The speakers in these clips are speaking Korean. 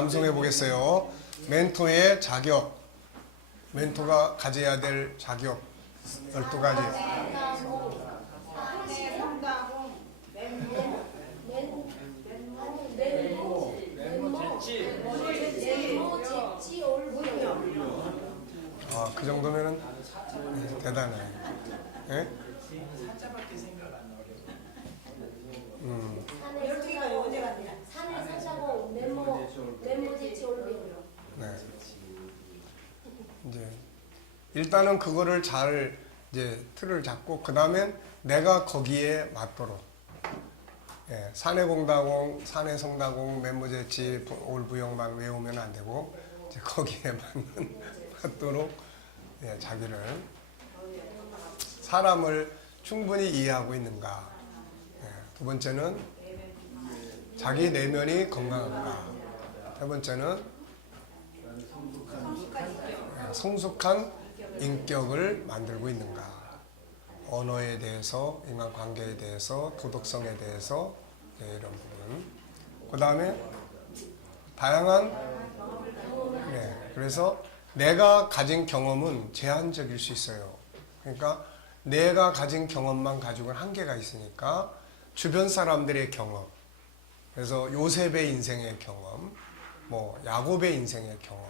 암송해 보겠어요. 멘토의 자격, 멘토가 가져야 될 자격 12가지. 아, 그 정도면은 대단해. 예? 네. 이제 일단은 그거를 잘 이제 틀을 잡고 그 다음엔 내가 거기에 맞도록 산해공다공, 산해성다공, 멘모제치, 올부영만 외우면 안 되고 이제 거기에 맞도록 자기를 사람을 충분히 이해하고 있는가. 두 번째는 자기 내면이 건강한가. 세 번째는 성숙한 인격을 만들고 있는가. 언어에 대해서, 인간관계에 대해서, 도덕성에 대해서 이런 부분. 그 다음에 다양한 그래서 내가 가진 경험은 제한적일 수 있어요. 그러니까 내가 가진 경험만 가지고는 한계가 있으니까 주변 사람들의 경험, 그래서 요셉의 인생의 경험, 뭐 야곱의 인생의 경험,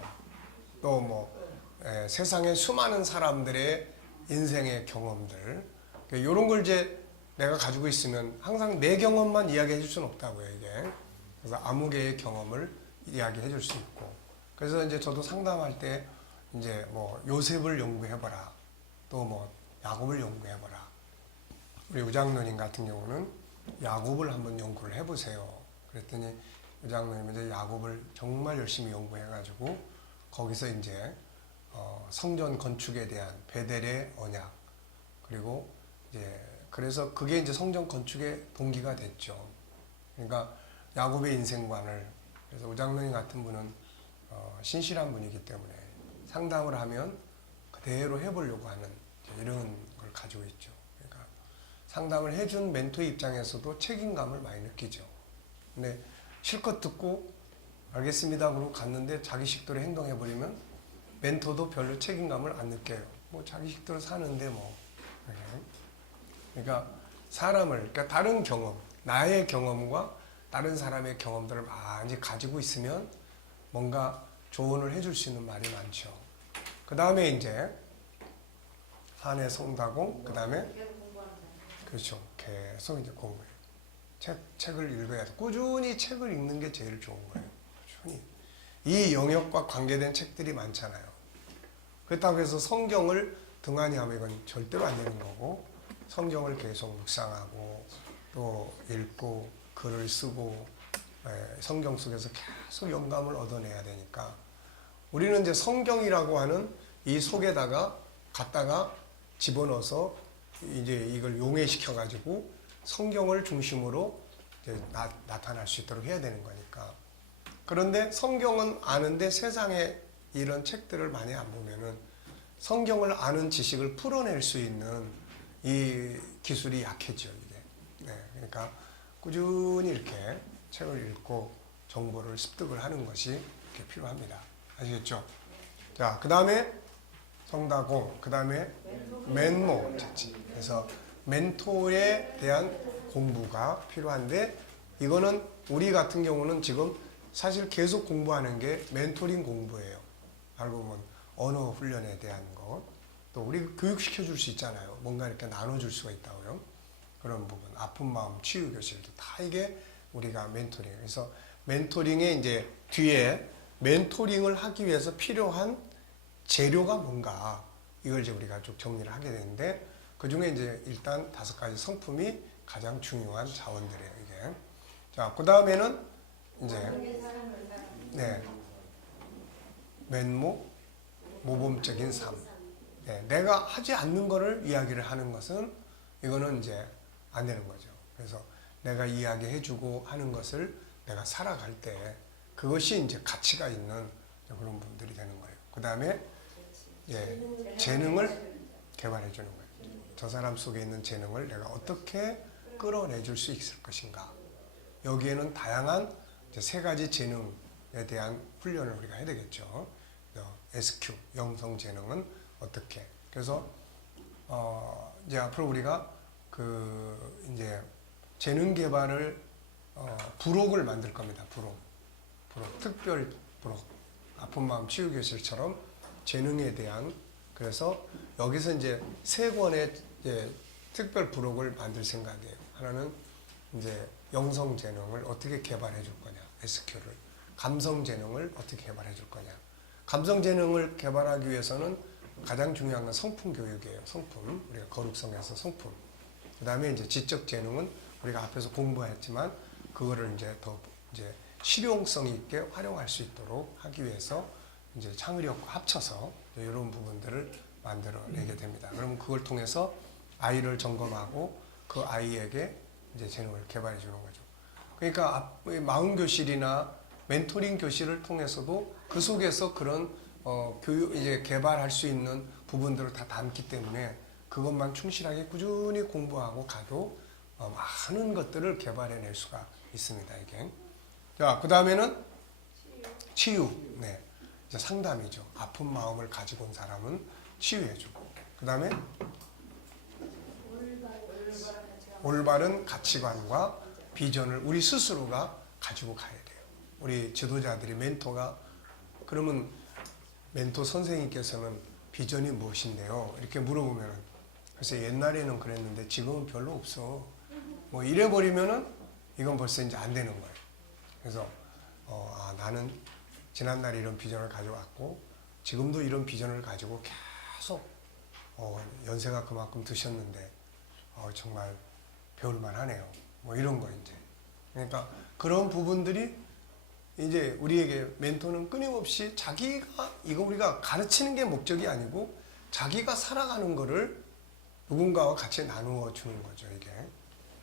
또 뭐 세상의 수많은 사람들의 인생의 경험들, 이런 걸 이제 내가 가지고 있으면 항상 내 경험만 이야기해 줄 수는 없다고요, 이게. 그래서 아무 개의 경험을 이야기해 줄 수 있고. 그래서 이제 저도 상담할 때 이제 뭐 요셉을 연구해봐라, 또 뭐 야곱을 연구해봐라. 우리 우장로님 같은 경우는 야곱을 한번 연구를 해보세요. 그랬더니 우장로님이 이제 야곱을 정말 열심히 연구해가지고 거기서 이제 성전 건축에 대한 베델의 언약, 그리고 이제 그래서 그게 이제 성전 건축의 동기가 됐죠. 그러니까 야곱의 인생관을, 그래서 우장로님 같은 분은 신실한 분이기 때문에 상담을 하면 그대로 해보려고 하는 이런 걸 가지고 있죠. 그러니까 상담을 해준 멘토 입장에서도 책임감을 많이 느끼죠. 근데 실컷 듣고 알겠습니다 그러고 갔는데 자기 식대로 행동해버리면 멘토도 별로 책임감을 안 느껴요. 뭐 자기 식대로 사는데 뭐. 그러니까 사람을, 그러니까 다른 경험, 나의 경험과 다른 사람의 경험들을 많이 가지고 있으면 뭔가 조언을 해줄 수 있는 말이 많죠. 그 다음에 이제 산해 성다공, 그 다음에 그렇죠. 계속 이제 공부해요. 책을 읽어야 돼. 꾸준히 책을 읽는 게 제일 좋은 거예요. 꾸준히. 이 영역과 관계된 책들이 많잖아요. 그렇다고 해서 성경을 등한히 하면 이건 절대로 안 되는 거고, 성경을 계속 묵상하고 또 읽고 글을 쓰고 성경 속에서 계속 영감을 얻어내야 되니까 우리는 이제 성경이라고 하는 이 속에다가 갖다가 집어넣어서 이제 이걸 용해시켜 가지고 성경을 중심으로 이제 나타날 수 있도록 해야 되는 거니까. 그런데 성경은 아는데 세상에 이런 책들을 많이 안 보면은 성경을 아는 지식을 풀어낼 수 있는 이 기술이 약해져, 이게. 그러니까 꾸준히 이렇게 책을 읽고 정보를 습득을 하는 것이 이렇게 필요합니다. 아시겠죠? 자, 그 다음에 성다공, 그 다음에 멘모, 그래서 멘토에 대한 공부가 필요한데, 이거는 우리 같은 경우는 지금 사실 계속 공부하는 게 멘토링 공부예요. 알고 보면 언어 훈련에 대한 것, 또 우리 교육시켜 줄 수 있잖아요. 뭔가 이렇게 나눠줄 수가 있다고요. 그런 부분, 아픈 마음 치유 교실도 다 이게 우리가 멘토링. 그래서 멘토링의 이제 뒤에 멘토링을 하기 위해서 필요한 재료가 뭔가, 이걸 이제 우리가 쭉 정리를 하게 되는데, 그 중에 이제 일단 5가지 성품이 가장 중요한 자원들이에요, 이게. 자, 그 다음에는 이제 멘모, 모범적인 삶. 내가 하지 않는 거를 이야기를 하는 것은 이거는 이제 안 되는 거죠. 그래서 내가 이야기해주고 하는 것을 내가 살아갈 때 그것이 이제 가치가 있는 그런 분들이 되는 거예요. 그 다음에 재능을 개발해 주는 거예요. 저 사람 속에 있는 재능을 내가 어떻게 끌어내 줄 수 있을 것인가. 여기에는 다양한 3가지 재능 대한 훈련을 우리가 해야 되겠죠. SQ, 영성재능은 어떻게. 그래서, 이제 앞으로 우리가 이제 재능 개발을, 부록을 만들 겁니다. 부록. 특별 부록. 아픈 마음 치유교실처럼 재능에 대한, 그래서 여기서 이제 3권의 이제 특별 부록을 만들 생각이에요. 하나는 이제 영성 재능을 어떻게 개발해 줄 거냐, SQ를. 감성 재능을 어떻게 개발해 줄 거냐. 감성 재능을 개발하기 위해서는 가장 중요한 건 성품 교육이에요. 성품. 우리가 거룩성에서 성품. 그 다음에 이제 지적 재능은 우리가 앞에서 공부했지만 그거를 이제 더 이제 실용성 있게 활용할 수 있도록 하기 위해서 이제 창의력과 합쳐서 이런 부분들을 만들어내게 됩니다. 그러면 그걸 통해서 아이를 점검하고 그 아이에게 이제 재능을 개발해 주는 거죠. 그러니까 마음 교실이나 멘토링 교실을 통해서도 그 속에서 그런 교육 이제 개발할 수 있는 부분들을 다 담기 때문에 그것만 충실하게 꾸준히 공부하고 가도 많은 것들을 개발해낼 수가 있습니다. 이게. 자, 그 다음에는 치유. 네. 이제 상담이죠. 아픈 마음을 가지고 온 사람은 치유해주고. 그 다음에 올바른 가치관과 비전을 우리 스스로가 가지고 가야 돼요. 우리 지도자들이 멘토가 그러면 멘토 선생님께서는 비전이 무엇인데요? 이렇게 물어보면 그래서 옛날에는 그랬는데 지금은 별로 없어. 뭐 이래버리면은 이건 벌써 이제 안 되는 거예요. 그래서 나는 지난날 이런 비전을 가져왔고 지금도 이런 비전을 가지고 계속 연세가 그만큼 드셨는데 정말 배울만 하네요. 뭐 이런 거 이제. 그러니까 그런 부분들이 이제 우리에게 멘토는 끊임없이 자기가 이거 우리가 가르치는 게 목적이 아니고 자기가 살아가는 거를 누군가와 같이 나누어 주는 거죠, 이게.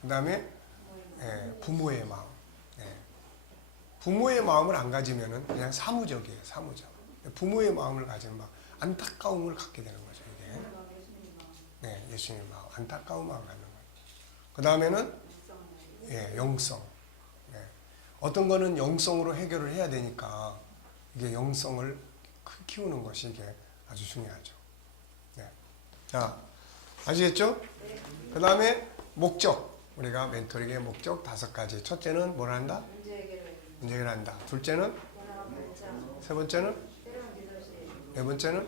그 다음에 부모의 마음. 부모의 마음을 안 가지면은 그냥 사무적이에요, 사무적. 부모의 마음을 가지면 막 안타까움을 갖게 되는 거죠, 이게. 네, 예수님의 마음. 안타까움을 갖는 거예요. 그 다음에는 영성. 어떤 거는 영성으로 해결을 해야 되니까 이게 영성을 키우는 것이 이게 아주 중요하죠. 네. 자, 아시겠죠? 네. 그 다음에 목적. 우리가 멘토링의 목적 5가지. 첫째는 뭘 한다? 문제 해결한다. 둘째는? 세 번째는? 네 번째는?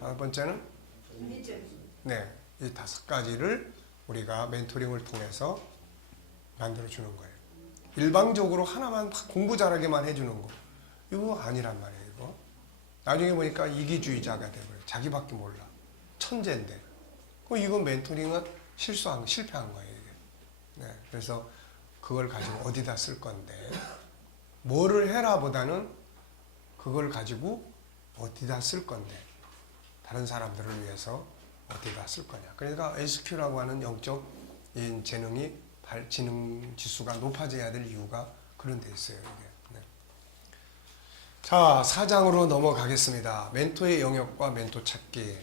5번째는? 네. 이 5가지를 우리가 멘토링을 통해서 만들어주는 거예요. 일방적으로 하나만 공부 잘하게만 해주는 거. 이거 아니란 말이에요, 이거. 나중에 보니까 이기주의자가 돼버려요. 자기밖에 몰라. 천재인데. 이건 멘토링은 실패한 거예요, 이게. 네. 그래서 그걸 가지고 어디다 쓸 건데. 뭐를 해라 보다는 그걸 가지고 어디다 쓸 건데. 다른 사람들을 위해서 어디다 쓸 거냐. 그러니까 SQ라고 하는 영적 재능이 지능 지수가 높아져야 될 이유가 그런 데 있어요. 이게. 네. 자, 4장으로 넘어가겠습니다. 멘토의 영역과 멘토 찾기.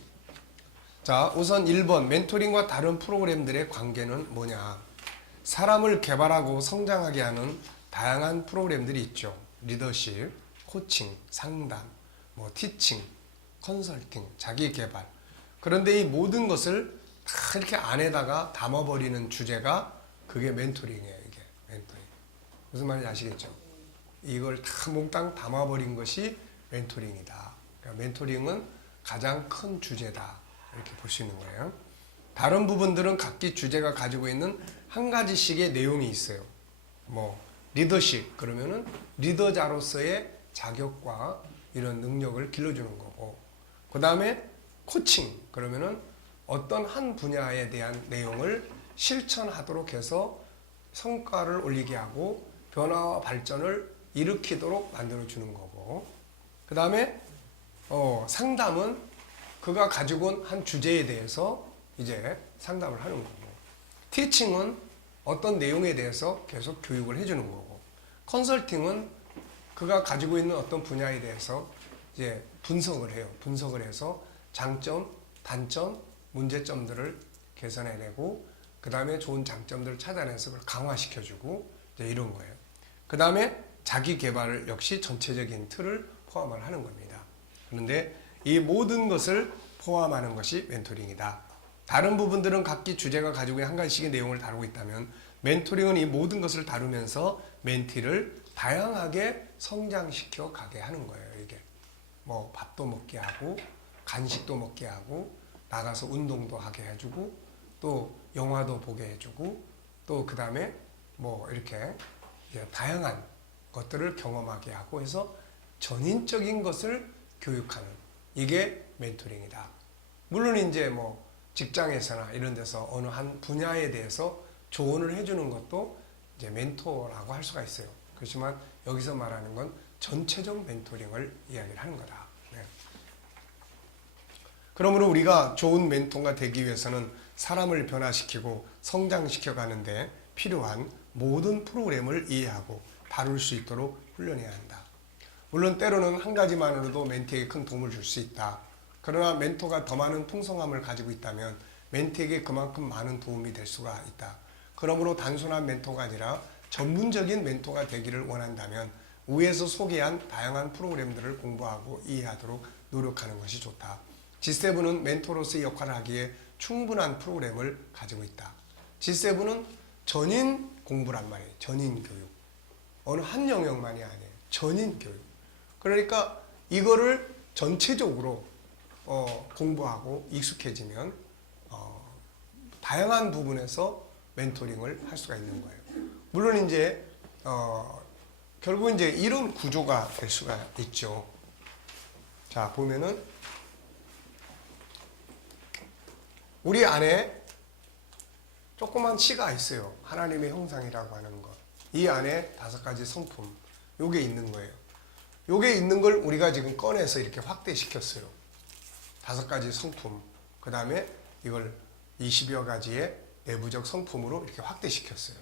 자, 우선 1번 멘토링과 다른 프로그램들의 관계는 뭐냐. 사람을 개발하고 성장하게 하는 다양한 프로그램들이 있죠. 리더십, 코칭, 상담, 티칭, 컨설팅, 자기개발. 그런데 이 모든 것을 다 이렇게 안에다가 담아버리는 주제가 그게 멘토링이에요, 이게. 멘토링. 무슨 말인지 아시겠죠? 이걸 다 몽땅 담아버린 것이 멘토링이다. 그러니까 멘토링은 가장 큰 주제다. 이렇게 볼 수 있는 거예요. 다른 부분들은 각기 주제가 가지고 있는 한 가지씩의 내용이 있어요. 리더십, 그러면은 리더자로서의 자격과 이런 능력을 길러주는 거고. 그 다음에 코칭, 그러면은 어떤 한 분야에 대한 내용을 실천하도록 해서 성과를 올리게 하고 변화와 발전을 일으키도록 만들어주는 거고. 그 다음에 상담은 그가 가지고 온 한 주제에 대해서 이제 상담을 하는 거고. 티칭은 어떤 내용에 대해서 계속 교육을 해주는 거고. 컨설팅은 그가 가지고 있는 어떤 분야에 대해서 이제 분석을 해요. 분석을 해서 장점, 단점, 문제점들을 개선해내고 그 다음에 좋은 장점들을 찾아내서 그걸 강화시켜주고 이제 이런 거예요. 그 다음에 자기 개발을 역시 전체적인 틀을 포함을 하는 겁니다. 그런데 이 모든 것을 포함하는 것이 멘토링이다. 다른 부분들은 각기 주제가 가지고 한 가지씩의 내용을 다루고 있다면 멘토링은 이 모든 것을 다루면서 멘티를 다양하게 성장시켜 가게 하는 거예요. 이게 뭐 밥도 먹게 하고 간식도 먹게 하고 나가서 운동도 하게 해주고 또 영화도 보게 해주고 또 그 다음에 뭐 이렇게 다양한 것들을 경험하게 하고 해서 전인적인 것을 교육하는 이게 멘토링이다. 물론 이제 뭐 직장에서나 이런 데서 어느 한 분야에 대해서 조언을 해주는 것도 이제 멘토라고 할 수가 있어요. 그렇지만 여기서 말하는 건 전체적 멘토링을 이야기를 하는 거다. 네. 그러므로 우리가 좋은 멘토가 되기 위해서는 사람을 변화시키고 성장시켜 가는데 필요한 모든 프로그램을 이해하고 다룰 수 있도록 훈련해야 한다. 물론 때로는 한 가지만으로도 멘티에게 큰 도움을 줄 수 있다. 그러나 멘토가 더 많은 풍성함을 가지고 있다면 멘티에게 그만큼 많은 도움이 될 수가 있다. 그러므로 단순한 멘토가 아니라 전문적인 멘토가 되기를 원한다면 위에서 소개한 다양한 프로그램들을 공부하고 이해하도록 노력하는 것이 좋다. G7은 멘토로서의 역할을 하기에 충분한 프로그램을 가지고 있다. G7은 전인 공부란 말이에요. 전인 교육. 어느 한 영역만이 아니에요. 전인 교육. 그러니까 이거를 전체적으로 공부하고 익숙해지면 다양한 부분에서 멘토링을 할 수가 있는 거예요. 물론 이제 결국 이제 이런 구조가 될 수가 있죠. 자, 보면은 우리 안에 조그만 씨가 있어요. 하나님의 형상이라고 하는 것. 이 안에 5가지 성품, 요게 있는 거예요. 요게 있는 걸 우리가 지금 꺼내서 이렇게 확대시켰어요. 5가지 성품, 그 다음에 이걸 20여 가지의 내부적 성품으로 이렇게 확대시켰어요.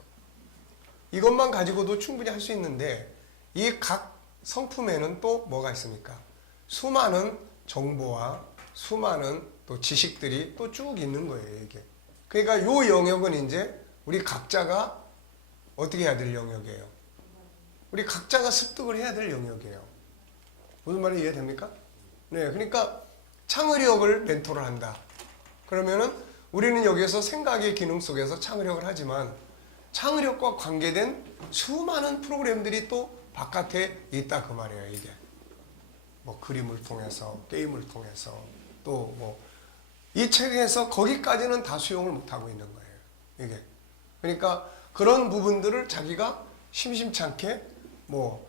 이것만 가지고도 충분히 할 수 있는데 이 각 성품에는 또 뭐가 있습니까? 수많은 정보와 수많은 또 지식들이 또 쭉 있는 거예요, 이게. 그러니까 요 영역은 이제 우리 각자가 어떻게 해야 될 영역이에요? 우리 각자가 습득을 해야 될 영역이에요. 무슨 말인지 이해됩니까? 네, 그러니까 창의력을 멘토를 한다. 그러면은 우리는 여기에서 생각의 기능 속에서 창의력을 하지만 창의력과 관계된 수많은 프로그램들이 또 바깥에 있다 그 말이에요, 이게. 뭐 그림을 통해서, 게임을 통해서, 또 뭐 이 책에서 거기까지는 다 수용을 못하고 있는 거예요, 이게. 그러니까 그런 부분들을 자기가 심심찮게 뭐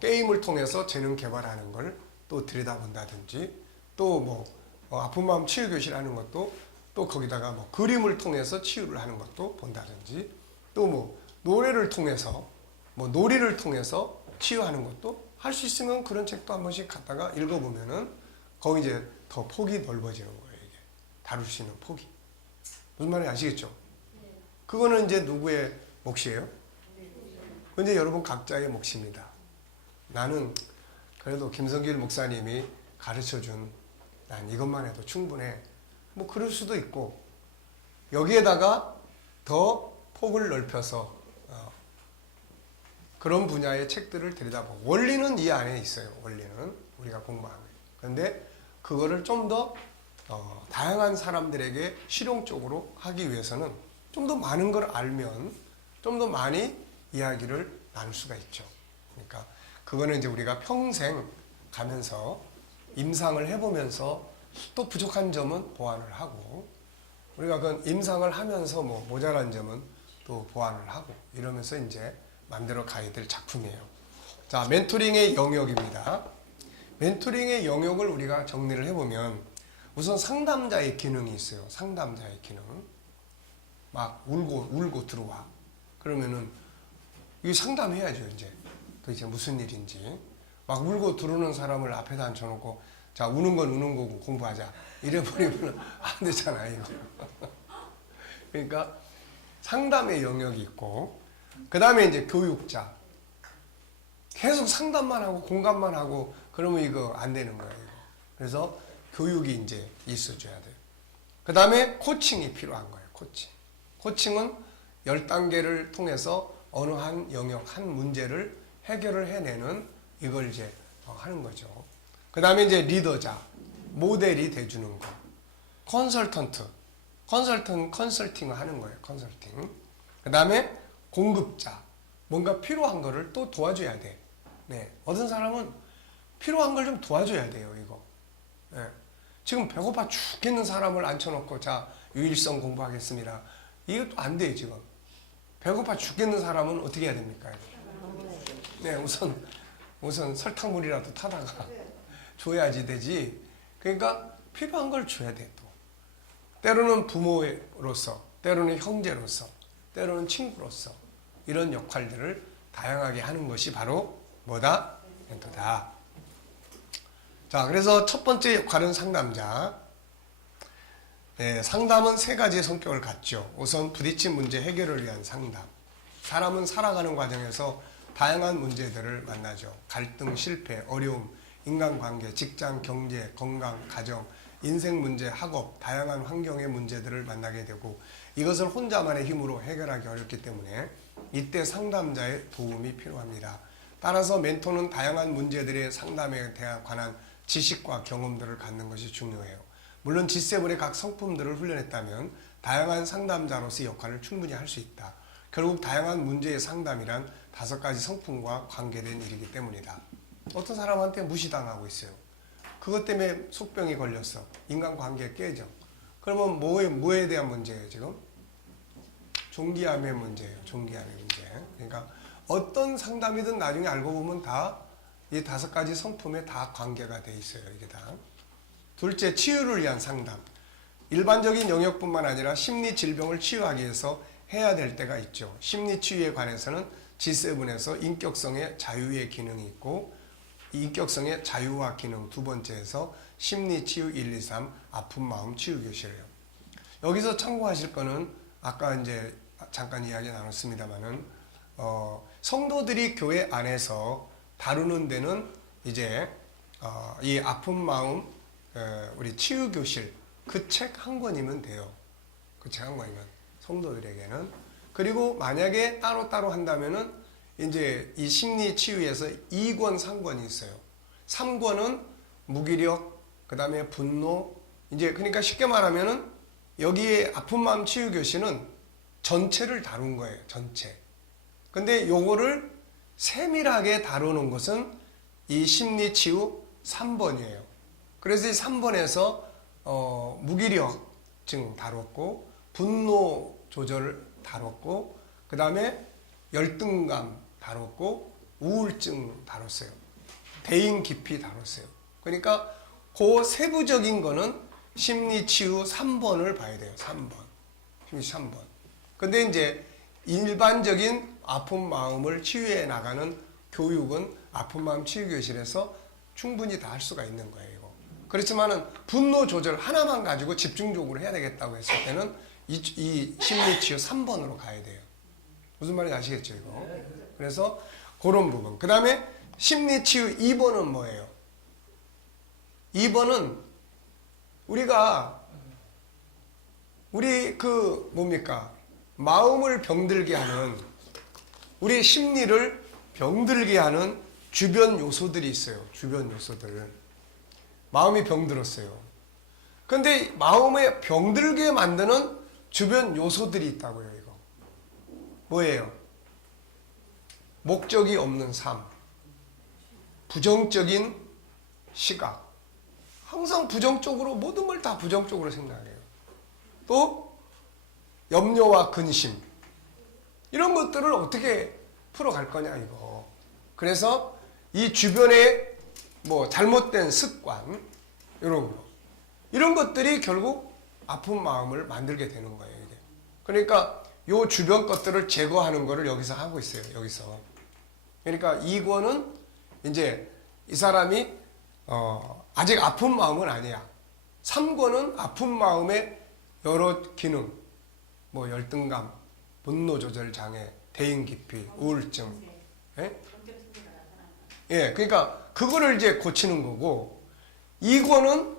게임을 통해서 재능 개발하는 걸 또 들여다본다든지 또 뭐 아픈 마음 치유 교실 하는 것도 또 거기다가 뭐 그림을 통해서 치유를 하는 것도 본다든지 또 뭐 노래를 통해서 뭐 놀이를 통해서 치유하는 것도 할 수 있으면 그런 책도 한 번씩 갖다가 읽어보면은 거기 이제 더 폭이 넓어지는 거예요, 이게. 다룰 수 있는 폭이. 무슨 말인지 아시겠죠? 그거는 이제 누구의 몫이에요? 근데 여러분 각자의 몫입니다. 나는 그래도 김성길 목사님이 가르쳐준 난 이것만 해도 충분해. 뭐 그럴 수도 있고 여기에다가 더 폭을 넓혀서 그런 분야의 책들을 들여다보고 원리는 이 안에 있어요. 원리는 우리가 공부하는 거예요. 그런데 그거를 좀 더 다양한 사람들에게 실용적으로 하기 위해서는 좀 더 많은 걸 알면 좀 더 많이 이야기를 나눌 수가 있죠. 그러니까 그거는 이제 우리가 평생 가면서 임상을 해보면서 또 부족한 점은 보완을 하고 우리가 그 임상을 하면서 뭐 모자란 점은 또 보완을 하고 이러면서 이제 만들어 가야 될 작품이에요. 자, 멘토링의 영역입니다. 멘토링의 영역을 우리가 정리를 해보면 우선 상담자의 기능이 있어요. 상담자의 기능. 막 울고 들어와. 그러면은 이 상담해야죠, 이제. 도대체 무슨 일인지. 막 울고 들어오는 사람을 앞에다 앉혀놓고 자, 우는 건 우는 거고 공부하자. 이래버리면 안 되잖아요, 이거. 그러니까 상담의 영역이 있고 그 다음에 이제 교육자. 계속 상담만 하고 공감만 하고 그러면 이거 안 되는 거예요. 그래서 교육이 이제 있어줘야 돼요. 그 다음에 코칭이 필요한 거예요. 코칭은 10단계를 통해서 어느 한 영역, 한 문제를 해결을 해내는 이걸 이제 하는 거죠. 그 다음에 이제 리더자, 모델이 돼주는 거. 컨설팅을 하는 거예요. 컨설팅. 그 다음에 공급자, 뭔가 필요한 거를 또 도와줘야 돼. 네, 어떤 사람은 필요한 걸 좀 도와줘야 돼요. 이거. 네. 지금 배고파 죽겠는 사람을 앉혀놓고 자 유일성 공부하겠습니다. 이것도 안 돼요. 지금 배고파 죽겠는 사람은 어떻게 해야 됩니까? 네, 우선 설탕물이라도 타다가 줘야지 되지. 그러니까 필요한 걸 줘야 돼. 또 때로는 부모로서, 때로는 형제로서, 때로는 친구로서 이런 역할들을 다양하게 하는 것이 바로 뭐다? 멘토다. 자, 그래서 첫 번째 역할은 상담자. 네, 상담은 세 가지의 성격을 갖죠. 우선 부딪힌 문제 해결을 위한 상담. 사람은 살아가는 과정에서 다양한 문제들을 만나죠. 갈등, 실패, 어려움, 인간관계, 직장, 경제, 건강, 가정, 인생 문제, 학업, 다양한 환경의 문제들을 만나게 되고 이것을 혼자만의 힘으로 해결하기 어렵기 때문에 이때 상담자의 도움이 필요합니다. 따라서 멘토는 다양한 문제들의 상담에 대한 관한 지식과 경험들을 갖는 것이 중요해요. 물론 G7의 각 성품들을 훈련했다면 다양한 상담자로서의 역할을 충분히 할 수 있다. 결국 다양한 문제의 상담이란 5가지 성품과 관계된 일이기 때문이다. 어떤 사람한테 무시당하고 있어요. 그것 때문에 속병이 걸렸어. 인간관계에 깨져. 그러면 뭐에 대한 문제예요 지금? 존귀함의 문제예요. 존귀함의 문제. 그러니까 어떤 상담이든 나중에 알고 보면 다 이 5가지 성품에 다 관계가 돼 있어요. 이게 다. 둘째, 치유를 위한 상담. 일반적인 영역뿐만 아니라 심리 질병을 치유하기 위해서 해야 될 때가 있죠. 심리 치유에 관해서는 G7에서 인격성의 자유의 기능이 있고 인격성의 자유와 기능 두 번째에서 심리 치유 1, 2, 3 아픈 마음 치유 교실이에요. 여기서 참고하실 거는 아까 이제 잠깐 이야기 나눴습니다만은 성도들이 교회 안에서 다루는 데는 이제 이 아픈 마음 우리 치유 교실 그 책 한 권이면 돼요. 그 책 한 권이면 성도들에게는. 그리고 만약에 따로따로 한다면은 이제 이 심리 치유에서 2권, 3권이 있어요. 3권은 무기력, 그 다음에 분노, 이제 그러니까 쉽게 말하면은 여기에 아픈 마음 치유 교실은 전체를 다룬 거예요. 전체. 근데 요거를 세밀하게 다루는 것은 이 심리 치유 3번이에요. 그래서 이 3번에서 무기력증 다뤘고 분노 조절을 다뤘고 그 다음에 열등감 다뤘고 우울증 다뤘어요. 대인 깊이 다뤘어요. 그러니까 그 세부적인 거는 심리치유 3번을 봐야 돼요. 3번. 심리치유 3번. 근데 이제 일반적인 아픈 마음을 치유해 나가는 교육은 아픈 마음 치유교실에서 충분히 다 할 수가 있는 거예요. 이거. 그렇지만은 분노 조절 하나만 가지고 집중적으로 해야 되겠다고 했을 때는 이 심리치유 3번으로 가야 돼요. 무슨 말인지 아시겠죠, 이거? 그래서 그런 부분. 그 다음에 심리치유 2번은 뭐예요? 2번은 우리 그 뭡니까? 마음을 병들게 하는 우리 심리를 병들게 하는 주변 요소들이 있어요. 주변 요소들. 마음이 병들었어요. 근데 마음에 병들게 만드는 주변 요소들이 있다고요, 이거. 뭐예요? 목적이 없는 삶. 부정적인 시각. 항상 부정적으로 모든 걸 다 부정적으로 생각해요. 또 염려와 근심 이런 것들을 어떻게 풀어갈 거냐 이거. 그래서 이 주변에 뭐 잘못된 습관 이런 것들이 결국 아픈 마음을 만들게 되는 거예요. 이게. 그러니까 요 주변 것들을 제거하는 거를 여기서 하고 있어요. 여기서. 그러니까 이거는 이제 이 사람이 아직 아픈 마음은 아니야. 3권은 아픈 마음의 여러 기능, 뭐 열등감, 분노 조절 장애, 대인 기피, 우울증. 예? 예, 그러니까 그거를 이제 고치는 거고, 이거는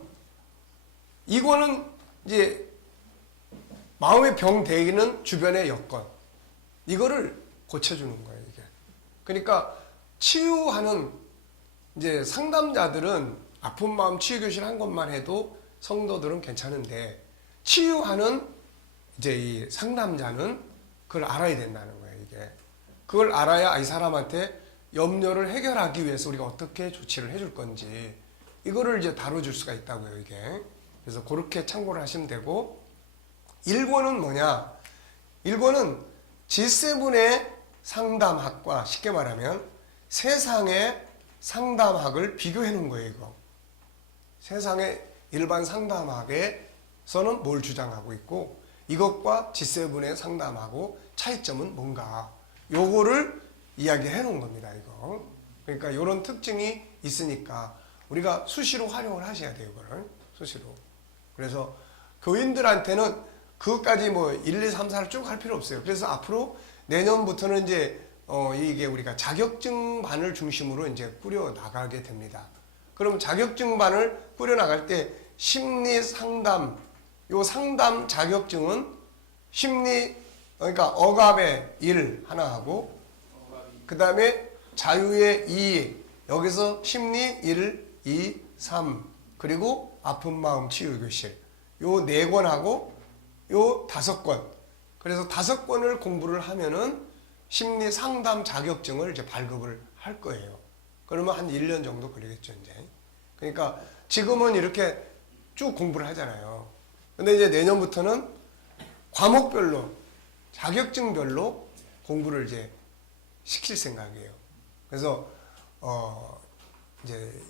이제 마음의 병 대기는 주변의 여건. 이거를 고쳐주는 거예요, 이게. 그러니까 치유하는 이제 상담자들은 아픈 마음 치유 교실 한 것만 해도 성도들은 괜찮은데 치유하는 이제 이 상담자는 그걸 알아야 된다는 거예요, 이게. 그걸 알아야 이 사람한테 염려를 해결하기 위해서 우리가 어떻게 조치를 해줄 건지 이거를 이제 다뤄줄 수가 있다고요, 이게. 그래서 그렇게 참고를 하시면 되고 1권은 뭐냐? 1권은 G7의 상담학과 쉽게 말하면 세상의 상담학을 비교해 놓은 거예요, 이거. 세상의 일반 상담학에서는 뭘 주장하고 있고 이것과 G7의 상담하고 차이점은 뭔가 요거를 이야기해 놓은 겁니다, 이거. 그러니까 이런 특징이 있으니까 우리가 수시로 활용을 하셔야 돼요, 이거를. 수시로. 그래서 교인들한테는 그것까지 뭐 1, 2, 3, 4를 쭉 할 필요 없어요. 그래서 앞으로 내년부터는 이제 이게 우리가 자격증반을 중심으로 이제 꾸려 나가게 됩니다. 그럼 자격증반을 꾸려 나갈 때 심리 상담, 요 상담 자격증은 심리 그러니까 억압의 1 하나 하고 그 다음에 자유의 2 여기서 심리 1, 2, 3 그리고 아픈 마음 치유 교실 요 4권하고 요 5권 그래서 5권을 공부를 하면은 심리 상담 자격증을 이제 발급을 할 거예요. 그러면 한 1년 정도 걸리겠죠, 이제. 그러니까 지금은 이렇게 쭉 공부를 하잖아요. 근데 이제 내년부터는 과목별로 자격증별로 공부를 이제 시킬 생각이에요. 그래서 이제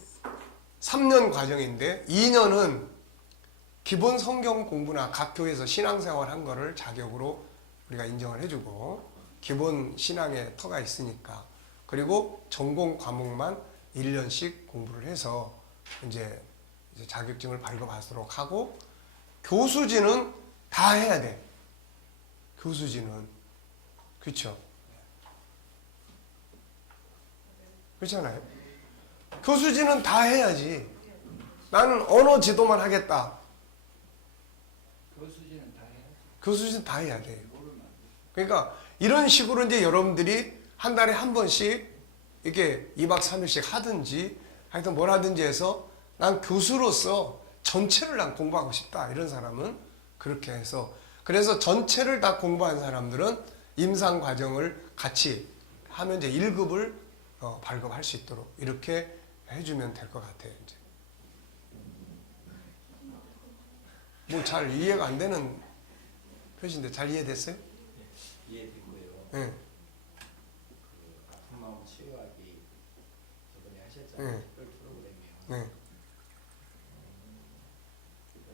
3년 과정인데 2년은 기본 성경 공부나 각 교회에서 신앙생활 한 거를 자격으로 우리가 인정을 해주고 기본 신앙의 터가 있으니까 그리고 전공 과목만 1년씩 공부를 해서 이제 자격증을 발급하도록 하고 교수진은 다 해야 돼. 교수진은 그렇죠? 그렇잖아요. 교수진은 다 해야지. 나는 언어 지도만 하겠다. 교수진은 다 해야지. 교수진 다 해야 돼. 그러니까 이런 식으로 이제 여러분들이 한 달에 한 번씩 이렇게 2박 3일씩 하든지 하여튼 뭘 하든지 해서 난 교수로서 전체를 난 공부하고 싶다. 이런 사람은 그렇게 해서 그래서 전체를 다 공부한 사람들은 임상 과정을 같이 하면 이제 1급을 발급할 수 있도록 이렇게 해주면 될 것 같아요. 이제. 뭐 잘 이해가 안 되는 표시인데 잘 이해됐어요? 이해됐고요. 네. 그 아픈 마음 치유하기 저번에 하셨잖아요. 특별 프로그램이요. 네.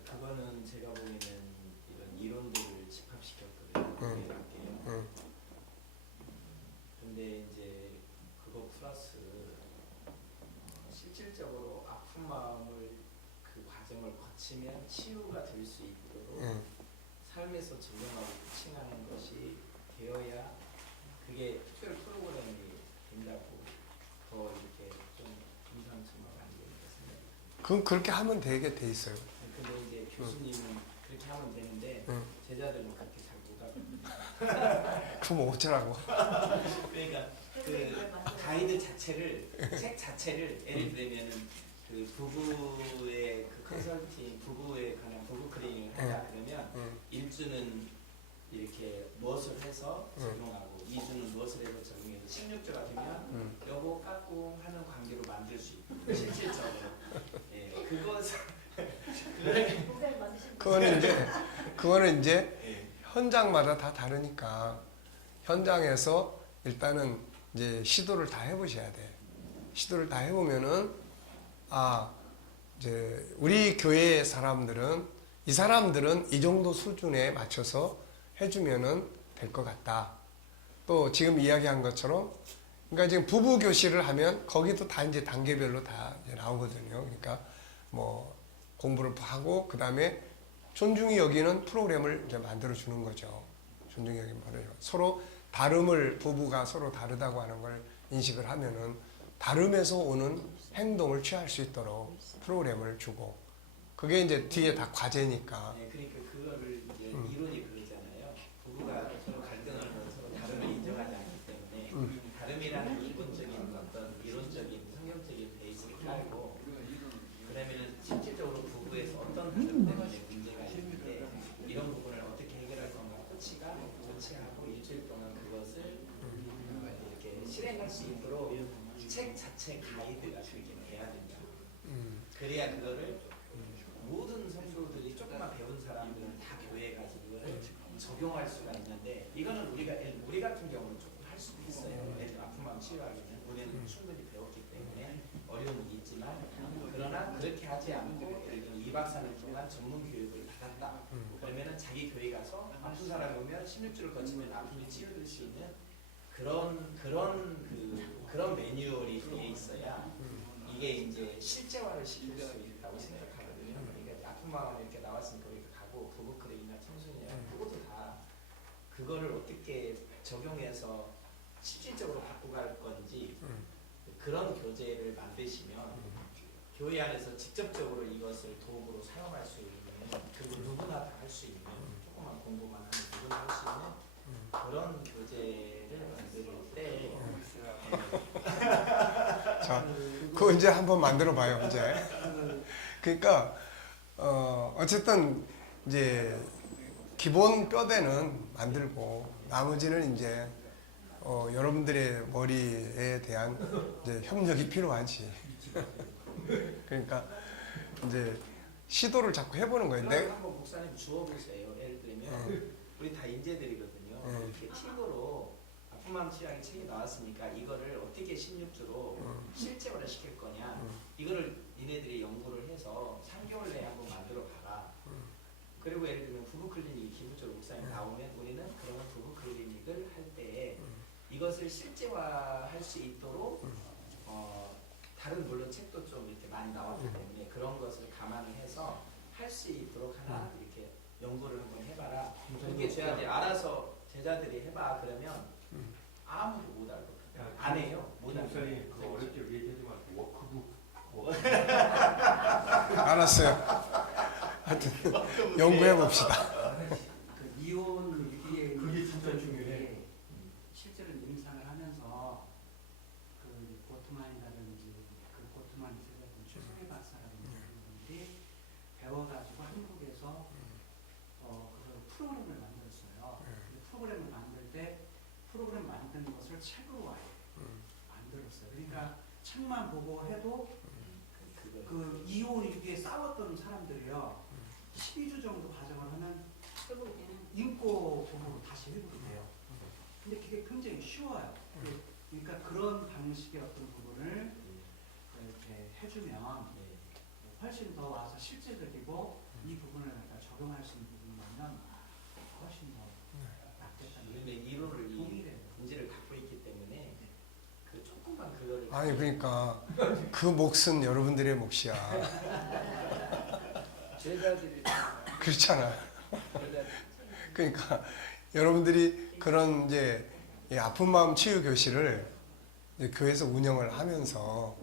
그거는 제가 보기에는 이런 이론들을 집합시켰거든요. 네. 근데 이제 그거 플러스 실질적으로 아픈 마음을 그 과정을 거치면 치유가 될 수 있도록 삶에서 적용하고 코칭하는 것이 되어야 그게 특별 프로그램이 된다고 더 이렇게 좀 임상청과가 아니겠는가 생각이 듭니다. 그럼 그렇게 하면 되게 돼 있어요. 근데 이제 교수님은 그렇게 하면 되는데 제자들은 그렇게 잘 못하거든요. 그럼 어쩌라고? 그러니까 그 가이드 자체를 책 자체를 예를 들면은 그 부부의 그 컨설팅 부부에 관한 부부 클리닉을 하자 그러면 1주는 이렇게 무엇을 해서 적용하고 2주는 무엇을 해서 적용해서 16주가 되면 여보 까꿍 하는 관계로 만들 수 있고 실질적으로 예, 그거는 이제 현장마다 다 다르니까 현장에서 일단은 이제 시도를 다 해보셔야 돼. 시도를 다 해보면은 이제 우리 교회 사람들은 이 사람들은 이 정도 수준에 맞춰서 해주면은 될 것 같다. 또 지금 이야기한 것처럼 그러니까 지금 부부 교실을 하면 거기도 다 이제 단계별로 다 이제 나오거든요. 그러니까 뭐 공부를 하고 그 다음에 존중이 여기는 프로그램을 이제 만들어 주는 거죠. 존중이 여기 말이에요. 서로 다름을 부부가 서로 다르다고 하는 걸 인식을 하면은 다름에서 오는 행동을 취할 수 있도록 프로그램을 주고 그게 이제 뒤에 다 과제니까. 네, 그러니까 그거를 이제 이론이 그러잖아요. 부부가 서로 갈등을 하면 서로 다름을 인정하지 않기 때문에 다름이라는 기본적인 어떤 실행할 수 있도록 책 자체 가이드가 그렇게 돼야 된다. 그래야 그거를 모든 성도들이 조금만 배운 사람들은 다 교회에 가서 그거를 적용할 수가 있는데 이거는 우리 같은 경우는 조금 할 수도 있어요. 애들 아픈 마음 치유하기는 우리는 충분히 배웠기 때문에 어려움이 있지만 그러나 그렇게 하지 않고 예를 들어 2박 3일 동안 전문 교육을 받았다. 그러면은 자기 교회 가서 아픈 사람 보면 16주를 거치면 아픔이 치유될 수 있는 그런 매뉴얼이 돼 있어야 이게 이제 실제화를 시킬 수 있다고 생각하거든요. 그러니까 아픈 마음 이렇게 나왔으니까 우리가 가고 부부크레이나 청소년이나 그것도 다 그거를 어떻게 적용해서 실질적으로 갖고 갈 건지 그런 교재를 만드시면 교회 안에서 직접적으로 이것을 도구로 사용할 수 있는 그리고 누구나 다 할 수 있는 조금만 공부만 하면 누구나 할 수 있는 그런 교재를 만들 때 자, 그거 이제 한번 만들어 봐요, 이제. 그러니까, 어쨌든, 이제, 기본 뼈대는 만들고, 나머지는 이제, 여러분들의 머리에 대한 이제 협력이 필요하지. 그러니까, 이제, 시도를 자꾸 해보는 거예요. 그럼 한번 목사님 주워보세요. 예를 들면, 우리 다 인재들이거든요. 이렇게 팁으로 아픈 마음 치유하기 책이 나왔으니까 이거를 어떻게 16주로 실제화를 시킬 거냐 이거를 니네들이 연구를 해서 3개월 내에 한번 만들어 봐라. 그리고 예를 들면 부부 클리닉이 기부적으로 목사님 나오면 우리는 그러면 부부 클리닉을 할 때 이것을 실제화할 수 있도록 다른 물론 책도 좀 이렇게 많이 나왔기 때문에 그런 것을 감안을 해서 할 수 있도록 하나 이렇게 연구를 한번 해봐라. 그렇게 줘야지 알아서 제자들이 해봐 그러면 아무도 못 알고 안 해요. 못 알고. 그 어렵게 얘기하지 말고 워크북. 알았어요. 하여튼, 연구해 봅시다. 그 이혼 위기에 그게 진짜 중요해. 실제로 임상을 하면서 그 고트만이라든지 그 고트만이 제작한 최성희 박사라든지 분들이 배워가지고 한국에서 그 프로그램을 만들었어요. 그 프로그램을 만들 때 프로그램 만드는 것을 책으로 아예 만들었어요. 그러니까 책만 보고 해도 그 이혼 위기에 싸웠던 사람들이요 12주 정도 과정을 하면 인고 부부로 다시 회복이 돼요. 근데 그게 굉장히 쉬워요. 그러니까 그런 방식의 어떤 부분을 이렇게 해주면 훨씬 더 와서 실제적이고 이 부분을 갖다 적용할 수 있는 부분이면 훨씬 더 낫겠다는 근데 이론을 이 동의돼요. 문제를 갖고 있기 때문에 그 조금만 그거를 아니, 그러니까, 그 몫은 여러분들의 몫이야. 제자들이 그렇잖아. 그러니까, 여러분들이 그런 이제, 이 아픈 마음 치유 교실을 이제 교회에서 운영을 하면서,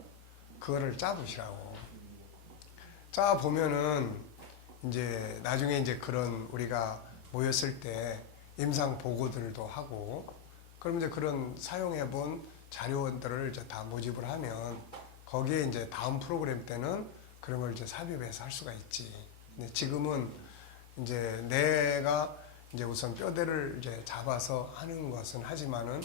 그거를 짜보시라고. 짜보면은, 이제, 나중에 이제 그런 우리가 모였을 때 임상 보고들도 하고, 그럼 이제 그런 사용해본 자료들을 이제 다 모집을 하면, 거기에 이제 다음 프로그램 때는 그런 걸 이제 삽입해서 할 수가 있지. 근데 지금은 이제 내가 이제 우선 뼈대를 이제 잡아서 하는 것은 하지만은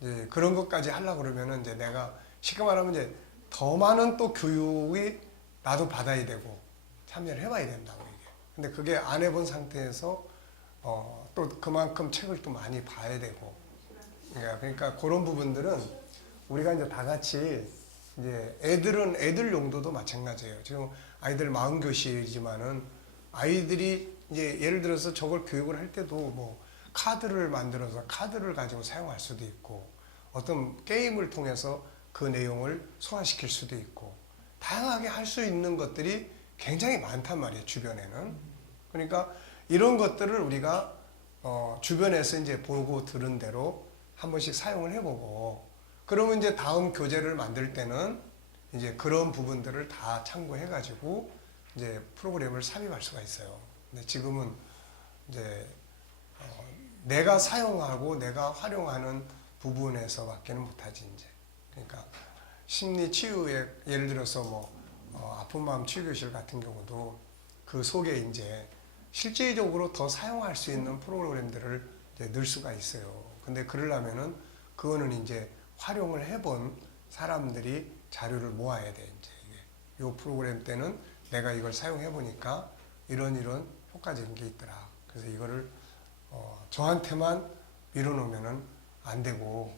이제 그런 것까지 하려고 그러면은 이제 내가 쉽게 말하면 이제 더 많은 또 교육이 나도 받아야 되고 참여를 해봐야 된다고 이게. 근데 그게 안 해본 상태에서 또 그만큼 책을 또 많이 봐야 되고. 그러니까 그런 부분들은 우리가 이제 다 같이 이제 애들은 애들 용도도 마찬가지예요. 지금 아이들 40교실이지만은 아이들이 이제 예를 들어서 저걸 교육을 할 때도 뭐 카드를 만들어서 카드를 가지고 사용할 수도 있고 어떤 게임을 통해서 그 내용을 소화시킬 수도 있고 다양하게 할 수 있는 것들이 굉장히 많단 말이에요, 주변에는. 그러니까 이런 것들을 우리가 주변에서 이제 보고 들은 대로 한 번씩 사용을 해보고 그러면 이제 다음 교재를 만들 때는 이제 그런 부분들을 다 참고해가지고 이제 프로그램을 삽입할 수가 있어요. 근데 지금은 이제 내가 사용하고 내가 활용하는 부분에서밖에는 못하지 이제. 그러니까 심리 치유에 예를 들어서 뭐 아픈 마음 치유교실 같은 경우도 그 속에 이제 실질적으로 더 사용할 수 있는 프로그램들을 이제 넣을 수가 있어요. 근데 그러려면은 그거는 이제 활용을 해본 사람들이 자료를 모아야 돼. 이제 이게 요 프로그램 때는 내가 이걸 사용해 보니까 이런 효과적인 게 있더라. 그래서 이거를 저한테만 밀어놓으면은 안 되고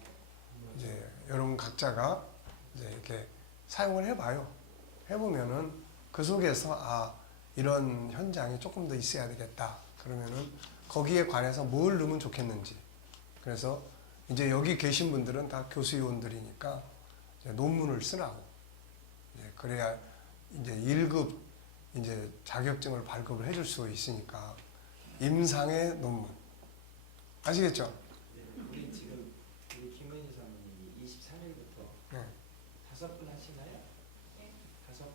이제 여러분 각자가 이제 이렇게 사용을 해봐요. 해보면은 그 속에서 이런 현장이 조금 더 있어야 되겠다. 그러면은 거기에 관해서 뭘 넣으면 좋겠는지. 그래서 이제 여기 계신 분들은 다 교수위원들이니까 이제 논문을 쓰라고. 이제 그래야 이제 1급 이제 자격증을 발급을 해줄 수 있으니까 임상의 논문. 아시겠죠? 네, 우리 지금 우리 김은희 사모님이 23일부터 네. 5분 하시나요? 네. 5분?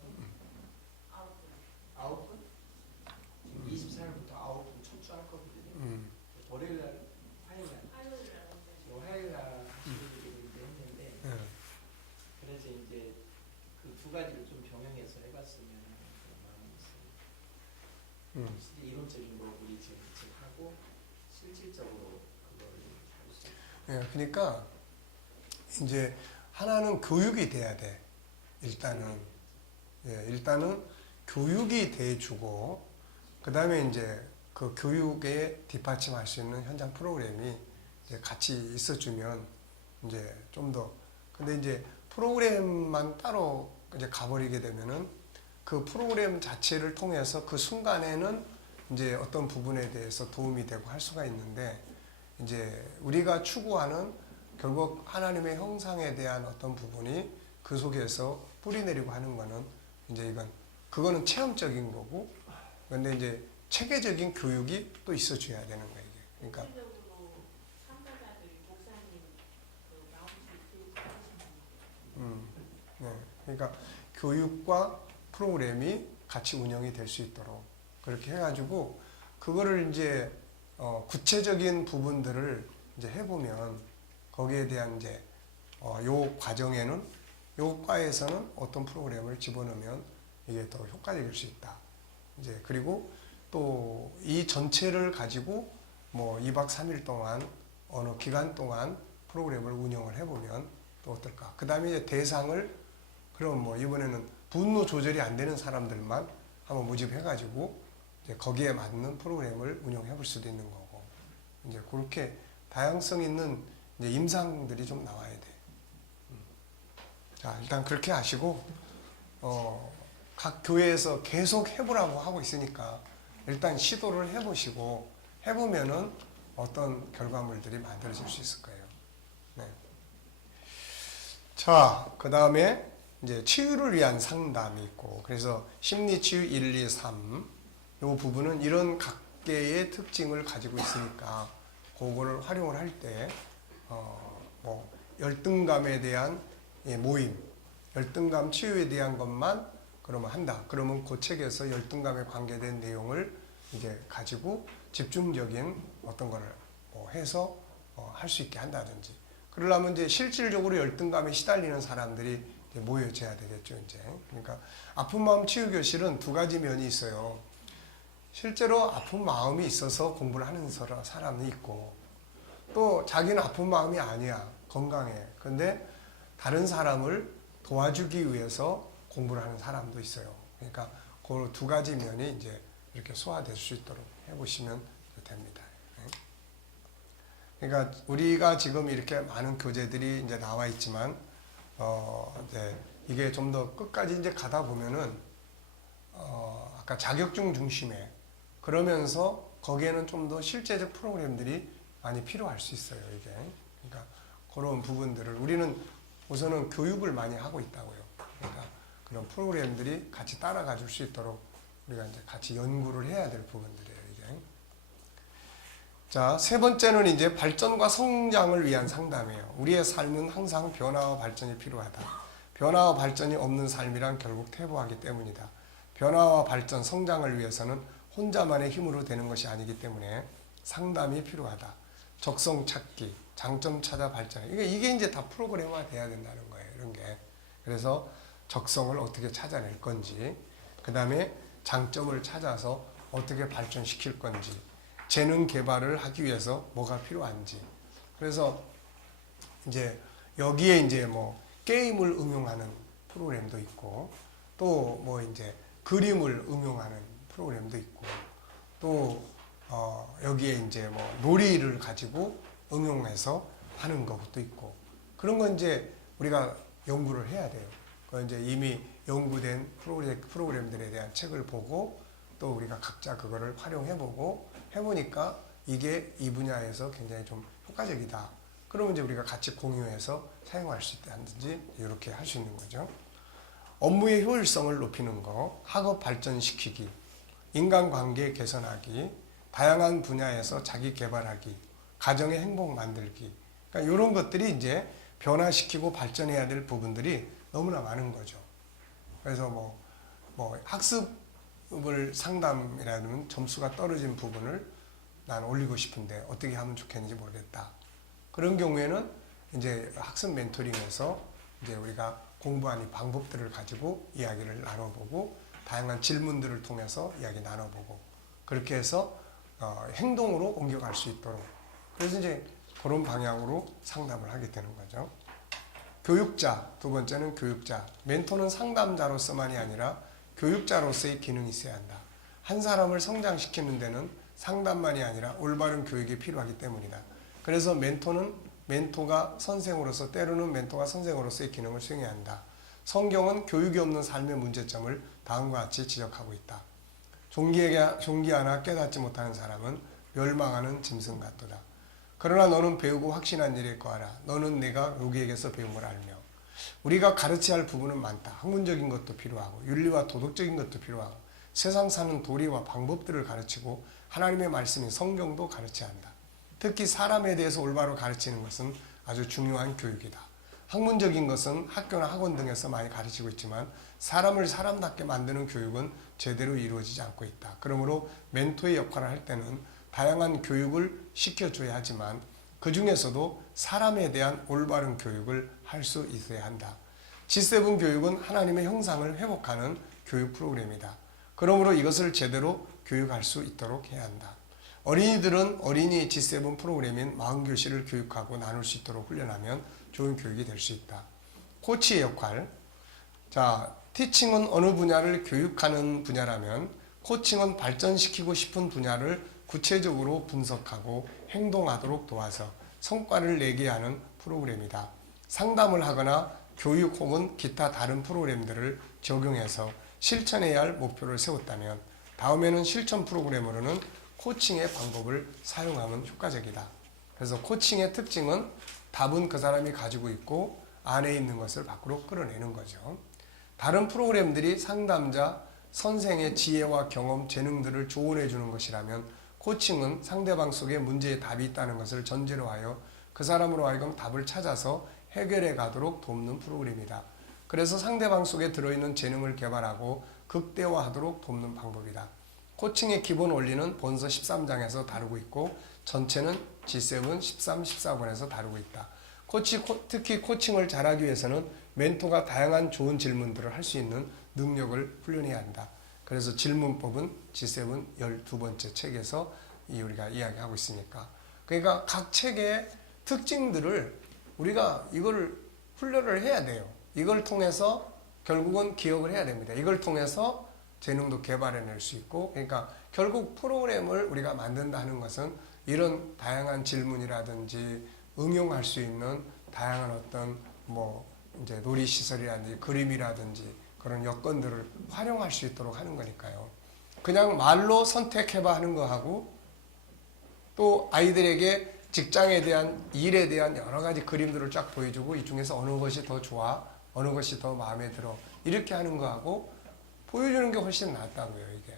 9분. 9분? 지금 24일부터 9분 척추할 거거든요. 월요일 날, 화요일 날, 지금 화요일 날 하시기로 했는데 네. 그래서 이제 그 두 가지를 좀 병행해서 해봤으면 그런 마음이 있어요. 실제 이론적인 거 우리 지금 하고 실질적으로 그거를 할 수 있어요. 예, 그러니까 이제 하나는 교육이 돼야 돼. 일단은 교육이 돼주고 그 다음에 이제 그 교육에 뒷받침할 수 있는 현장 프로그램이 이제 같이 있어주면 이제 좀 더. 근데 이제 프로그램만 따로 이제 가버리게 되면은 그 프로그램 자체를 통해서 그 순간에는 이제 어떤 부분에 대해서 도움이 되고 할 수가 있는데 이제 우리가 추구하는 결국 하나님의 형상에 대한 어떤 부분이 그 속에서 뿌리내리고 하는 거는 이제 그거는 체험적인 거고 근데 이제 체계적인 교육이 또 있어줘야 되는 거예요. 이게. 그러니까 실질적으로 참가자들이 목사님 나오실 수 있으시면 네. 그러니까 교육과 프로그램이 같이 운영이 될 수 있도록 그렇게 해가지고 그거를 이제 구체적인 부분들을 이제 해보면 거기에 대한 이제 요 과정에는 요 과에서는 어떤 프로그램을 집어넣으면 이게 더 효과적일 수 있다. 이제 그리고 또 이 전체를 가지고 뭐 2박 3일 동안 어느 기간 동안 프로그램을 운영을 해보면 또 어떨까. 그 다음에 이제 대상을 그럼 뭐 이번에는 분노 조절이 안 되는 사람들만 한번 모집해가지고 이제 거기에 맞는 프로그램을 운영해 볼 수도 있는 거고 이제 그렇게 다양성 있는 이제 임상들이 좀 나와야 돼. 자, 일단 그렇게 하시고 각 교회에서 계속 해보라고 하고 있으니까 일단 시도를 해보시고 해보면은 어떤 결과물들이 만들어질 수 있을 거예요. 네. 자, 그 다음에 이제 치유를 위한 상담이 있고 그래서 심리치유 1, 2, 3 요 부분은 이런 각계의 특징을 가지고 있으니까 그거를 활용을 할 때 뭐 열등감에 대한 모임, 열등감 치유에 대한 것만 그러면 한다. 그러면 그 책에서 열등감에 관계된 내용을 이제 가지고 집중적인 어떤 거를 뭐 해서 할 수 있게 한다든지. 그러려면 이제 실질적으로 열등감에 시달리는 사람들이 이제 모여져야 되겠죠, 이제. 그러니까 아픈 마음 치유 교실은 두 가지 면이 있어요. 실제로 아픈 마음이 있어서 공부를 하는 사람이 있고, 또 자기는 아픈 마음이 아니야, 건강해. 근데 다른 사람을 도와주기 위해서 공부를 하는 사람도 있어요. 그러니까 그 두 가지 면이 이제 이렇게 소화될 수 있도록 해보시면 됩니다. 그러니까 우리가 지금 이렇게 많은 교재들이 이제 나와 있지만, 이제 이게 좀 더 끝까지 이제 가다 보면은, 아까 자격증 중심에 그러면서 거기에는 좀 더 실제적 프로그램들이 많이 필요할 수 있어요, 이게. 그러니까 그런 부분들을 우리는 우선은 교육을 많이 하고 있다고요. 그러니까 그런 프로그램들이 같이 따라가 줄 수 있도록 우리가 이제 같이 연구를 해야 될 부분들이에요, 이게. 자, 세 번째는 이제 발전과 성장을 위한 상담이에요. 우리의 삶은 항상 변화와 발전이 필요하다. 변화와 발전이 없는 삶이란 결국 퇴보하기 때문이다. 변화와 발전, 성장을 위해서는 혼자만의 힘으로 되는 것이 아니기 때문에 상담이 필요하다. 적성 찾기, 장점 찾아 발전해. 이게 이제 다 프로그램화 돼야 된다는 거예요, 이런 게. 그래서 적성을 어떻게 찾아낼 건지, 그 다음에 장점을 찾아서 어떻게 발전시킬 건지, 재능 개발을 하기 위해서 뭐가 필요한지. 그래서 이제 여기에 이제 뭐 게임을 응용하는 프로그램도 있고 또 뭐 이제 그림을 응용하는 프로그램도 있고 또 여기에 이제 뭐 놀이를 가지고 응용해서 하는 것도 있고 그런 건 이제 우리가 연구를 해야 돼요. 그 이제 이미 연구된 프로그램들에 대한 책을 보고 또 우리가 각자 그거를 활용해보고 해보니까 이게 이 분야에서 굉장히 좀 효과적이다. 그러면 이제 우리가 같이 공유해서 사용할 수 있다든지 이렇게 할 수 있는 거죠. 업무의 효율성을 높이는 거, 학업 발전시키기, 인간관계 개선하기, 다양한 분야에서 자기 개발하기, 가정의 행복 만들기. 그러니까 이런 것들이 이제 변화시키고 발전해야 될 부분들이 너무나 많은 거죠. 그래서 뭐 학습을 상담이라는 점수가 떨어진 부분을 난 올리고 싶은데 어떻게 하면 좋겠는지 모르겠다. 그런 경우에는 이제 학습 멘토링에서 이제 우리가 공부하는 방법들을 가지고 이야기를 나눠보고 다양한 질문들을 통해서 이야기 나눠보고 그렇게 해서 행동으로 옮겨갈 수 있도록 그래서 이제 그런 방향으로 상담을 하게 되는 거죠. 교육자, 두 번째는 교육자. 멘토는 상담자로서만이 아니라 교육자로서의 기능이 있어야 한다. 한 사람을 성장시키는 데는 상담만이 아니라 올바른 교육이 필요하기 때문이다. 그래서 멘토가 선생으로서 때로는 멘토가 선생으로서의 기능을 수행해야 한다. 성경은 교육이 없는 삶의 문제점을 다음과 같이 지적하고 있다. 존귀하나 깨닫지 못하는 사람은 멸망하는 짐승 같도다. 그러나 너는 배우고 확신한 일에 거하라. 너는 내가 누구에게서 배운 걸 알며. 우리가 가르쳐야 할 부분은 많다. 학문적인 것도 필요하고 윤리와 도덕적인 것도 필요하고 세상 사는 도리와 방법들을 가르치고 하나님의 말씀인 성경도 가르쳐야 한다. 특히 사람에 대해서 올바로 가르치는 것은 아주 중요한 교육이다. 학문적인 것은 학교나 학원 등에서 많이 가르치고 있지만 사람을 사람답게 만드는 교육은 제대로 이루어지지 않고 있다. 그러므로 멘토의 역할을 할 때는 다양한 교육을 시켜줘야 하지만 그 중에서도 사람에 대한 올바른 교육을 할 수 있어야 한다. G7 교육은 하나님의 형상을 회복하는 교육 프로그램이다. 그러므로 이것을 제대로 교육할 수 있도록 해야 한다. 어린이들은 어린이 G7 프로그램인 40교시를 교육하고 나눌 수 있도록 훈련하면 좋은 교육이 될 수 있다. 코치의 역할. 자, 티칭은 어느 분야를 교육하는 분야라면 코칭은 발전시키고 싶은 분야를 구체적으로 분석하고 행동하도록 도와서 성과를 내게 하는 프로그램이다. 상담을 하거나 교육 혹은 기타 다른 프로그램들을 적용해서 실천해야 할 목표를 세웠다면 다음에는 실천 프로그램으로는 코칭의 방법을 사용하면 효과적이다. 그래서 코칭의 특징은 답은 그 사람이 가지고 있고 안에 있는 것을 밖으로 끌어내는 거죠. 다른 프로그램들이 상담자, 선생의 지혜와 경험, 재능들을 조언해 주는 것이라면 코칭은 상대방 속에 문제의 답이 있다는 것을 전제로 하여 그 사람으로 하여금 답을 찾아서 해결해 가도록 돕는 프로그램이다. 그래서 상대방 속에 들어있는 재능을 개발하고 극대화하도록 돕는 방법이다. 코칭의 기본 원리는 본서 13장에서 다루고 있고 전체는 G7 13, 14권에서 다루고 있다. 특히 코칭을 잘하기 위해서는 멘토가 다양한 좋은 질문들을 할 수 있는 능력을 훈련해야 한다. 그래서 질문법은 G7 12번째 책에서 우리가 이야기하고 있으니까. 그러니까 각 책의 특징들을 우리가 이걸 훈련을 해야 돼요. 이걸 통해서 결국은 기억을 해야 됩니다. 이걸 통해서 재능도 개발해낼 수 있고, 그러니까 결국 프로그램을 우리가 만든다 하는 것은 이런 다양한 질문이라든지 응용할 수 있는 다양한 어떤 이제 놀이시설이라든지 그림이라든지 그런 여건들을 활용할 수 있도록 하는 거니까요. 그냥 말로 선택해봐 하는 거하고 또 아이들에게 직장에 대한 일에 대한 여러 가지 그림들을 쫙 보여주고 이 중에서 어느 것이 더 좋아, 어느 것이 더 마음에 들어 이렇게 하는 거하고 보여주는 게 훨씬 낫다고요, 이게.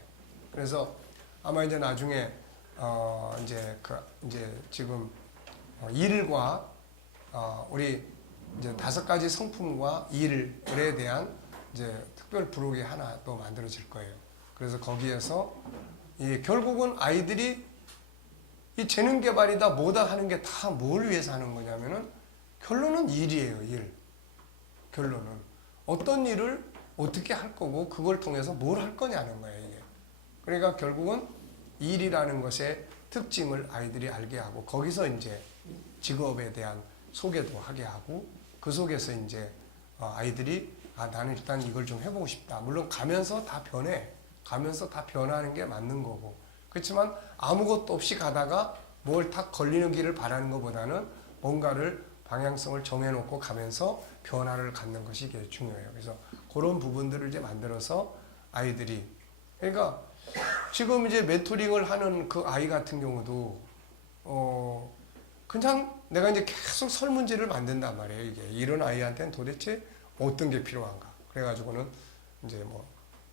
그래서 아마 이제 나중에 이제 지금 일과 우리 이제 5가지 성품과 일에 대한 이제 특별 부록이 하나 또 만들어질 거예요. 그래서 거기에서 결국은 아이들이 이 재능 개발이다 뭐다 하는 게 다 뭘 위해서 하는 거냐면은 결론은 일이에요, 일. 결론은 어떤 일을 어떻게 할 거고 그걸 통해서 뭘 할 거냐는 거예요, 이게. 그러니까 결국은 일이라는 것의 특징을 아이들이 알게 하고 거기서 이제 직업에 대한 소개도 하게 하고 그 속에서 이제 아이들이 나는 일단 이걸 좀 해보고 싶다. 물론 가면서 다 변해. 가면서 다 변하는 게 맞는 거고. 그렇지만 아무것도 없이 가다가 뭘 탁 걸리는 길을 바라는 것보다는 뭔가를 방향성을 정해놓고 가면서 변화를 갖는 것이 이게 중요해요. 그래서 그런 부분들을 이제 만들어서 아이들이, 그러니까 지금 이제 멘토링을 하는 그 아이 같은 경우도 그냥 내가 이제 계속 설문지를 만든단 말이에요. 이게 이런 아이한테는 도대체 어떤 게 필요한가. 그래가지고는 이제 뭐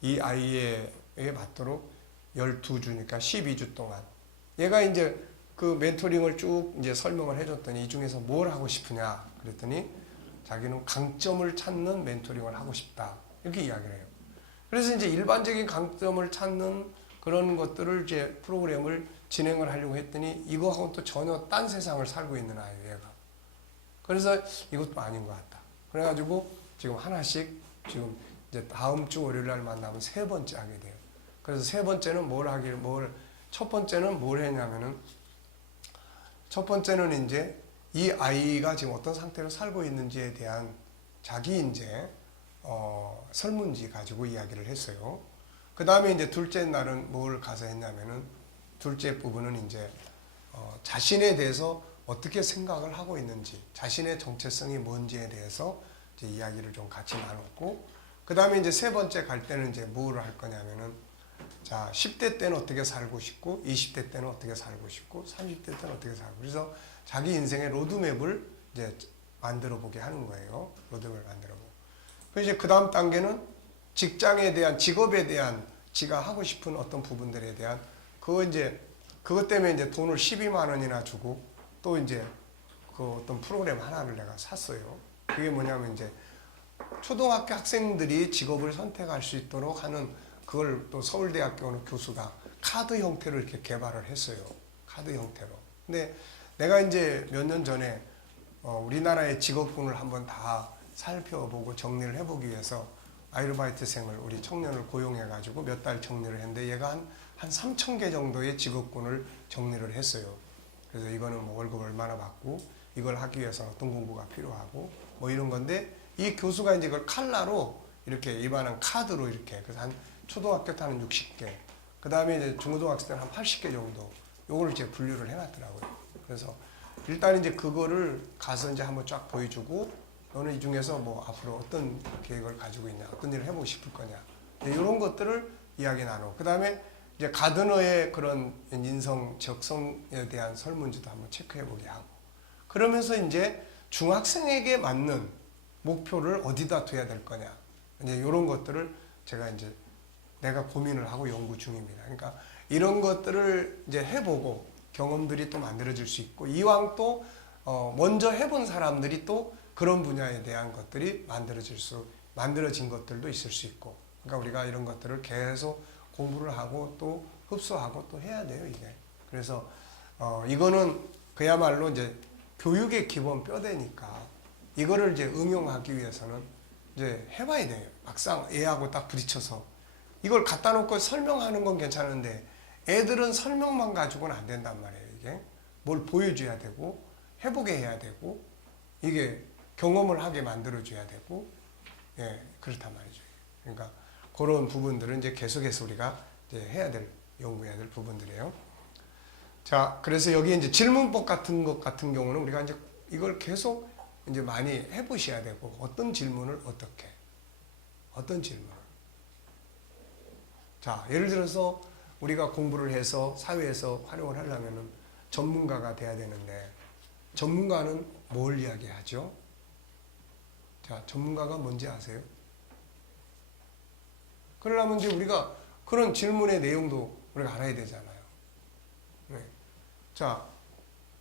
이 아이에 맞도록 12주니까 12주 동안 얘가 이제 그 멘토링을 쭉 이제 설명을 해줬더니 이 중에서 뭘 하고 싶으냐 그랬더니 자기는 강점을 찾는 멘토링을 하고 싶다 이렇게 이야기를 해요. 그래서 이제 일반적인 강점을 찾는 그런 것들을 이제 프로그램을 진행을 하려고 했더니 이거하고는 또 전혀 딴 세상을 살고 있는 아이예요, 얘가. 그래서 이것도 아닌 것 같다. 그래가지고 지금 하나씩 지금 이제 다음 주 월요일 날 만나면 3번째 하게 돼요. 그래서 3번째는 첫 번째는 뭘 했냐면은 첫 번째는 이제 이 아이가 지금 어떤 상태로 살고 있는지에 대한 자기 이제 설문지 가지고 이야기를 했어요. 그 다음에 이제 둘째 날은 뭘 가서 했냐면은 둘째 부분은 이제 자신에 대해서 어떻게 생각을 하고 있는지, 자신의 정체성이 뭔지에 대해서 이제 이야기를 좀 같이 나눴고, 그 다음에 이제 세 번째 갈 때는 이제 뭘 할 거냐면은 자 10대 때는 어떻게 살고 싶고, 20대 때는 어떻게 살고 싶고, 30대 때는 어떻게 살고, 그래서 자기 인생의 로드맵을 이제 만들어 보게 하는 거예요. 로드맵을 만들어 보고. 그래서 이제 그 다음 단계는 직장에 대한, 직업에 대한 지가 하고 싶은 어떤 부분들에 대한 그것 때문에 이제 돈을 12만 원이나 주고 또 이제 그 어떤 프로그램 하나를 내가 샀어요. 그게 뭐냐면 이제 초등학교 학생들이 직업을 선택할 수 있도록 하는 그걸 또 서울대학교 어느 교수가 카드 형태로 이렇게 개발을 했어요. 카드 형태로. 근데 내가 이제 몇 년 전에 우리나라의 직업군을 한번 다 살펴보고 정리를 해보기 위해서 아르바이트생을 우리 청년을 고용해가지고 몇 달 정리를 했는데 얘가 한 3,000개 정도의 직업군을 정리를 했어요. 그래서 이거는 뭐 월급 얼마나 받고 이걸 하기 위해서는 어떤 공부가 필요하고 뭐 이런 건데 이 교수가 이제 그걸 칼라로 이렇게 일반한 카드로 이렇게 그래서 한 초등학교 때는 60개 그 다음에 이제 중고등학생 때는 한 80개 정도 요거를 이제 분류를 해놨더라고요. 그래서 일단 이제 그거를 가서 이제 한번 쫙 보여주고 너는 이 중에서 뭐 앞으로 어떤 계획을 가지고 있냐, 어떤 일을 해보고 싶을 거냐, 이런 것들을 이야기 나누고, 그 다음에 이제 가드너의 그런 인성, 적성에 대한 설문지도 한번 체크해보게 하고, 그러면서 이제 중학생에게 맞는 목표를 어디다 둬야 될 거냐, 이제 이런 것들을 제가 이제 내가 고민을 하고 연구 중입니다. 그러니까 이런 것들을 이제 해보고 경험들이 또 만들어질 수 있고, 이왕 또 먼저 해본 사람들이 또 그런 분야에 대한 것들이 만들어진 것들도 있을 수 있고, 그러니까 우리가 이런 것들을 계속 공부를 하고 또 흡수하고 또 해야 돼요, 이게. 그래서 이거는 그야말로 이제 교육의 기본 뼈대니까 이거를 이제 응용하기 위해서는 이제 해봐야 돼요. 막상 애하고 딱 부딪혀서 이걸 갖다 놓고 설명하는 건 괜찮은데 애들은 설명만 가지고는 안 된단 말이에요. 이게 뭘 보여줘야 되고 해보게 해야 되고 이게 경험을 하게 만들어줘야 되고, 예, 그렇단 말이죠. 그러니까 그런 부분들은 이제 계속해서 우리가 이제 해야 될, 연구해야 될 부분들이에요. 자, 그래서 여기 이제 질문법 같은 것 같은 경우는 우리가 이제 이걸 계속 이제 많이 해보셔야 되고, 어떤 질문을 어떤 질문을. 자, 예를 들어서 우리가 공부를 해서 사회에서 활용을 하려면은 전문가가 돼야 되는데, 전문가는 뭘 이야기하죠? 자, 전문가가 뭔지 아세요? 그러려면 이제 우리가 그런 질문의 내용도 우리가 알아야 되잖아요. 네. 자,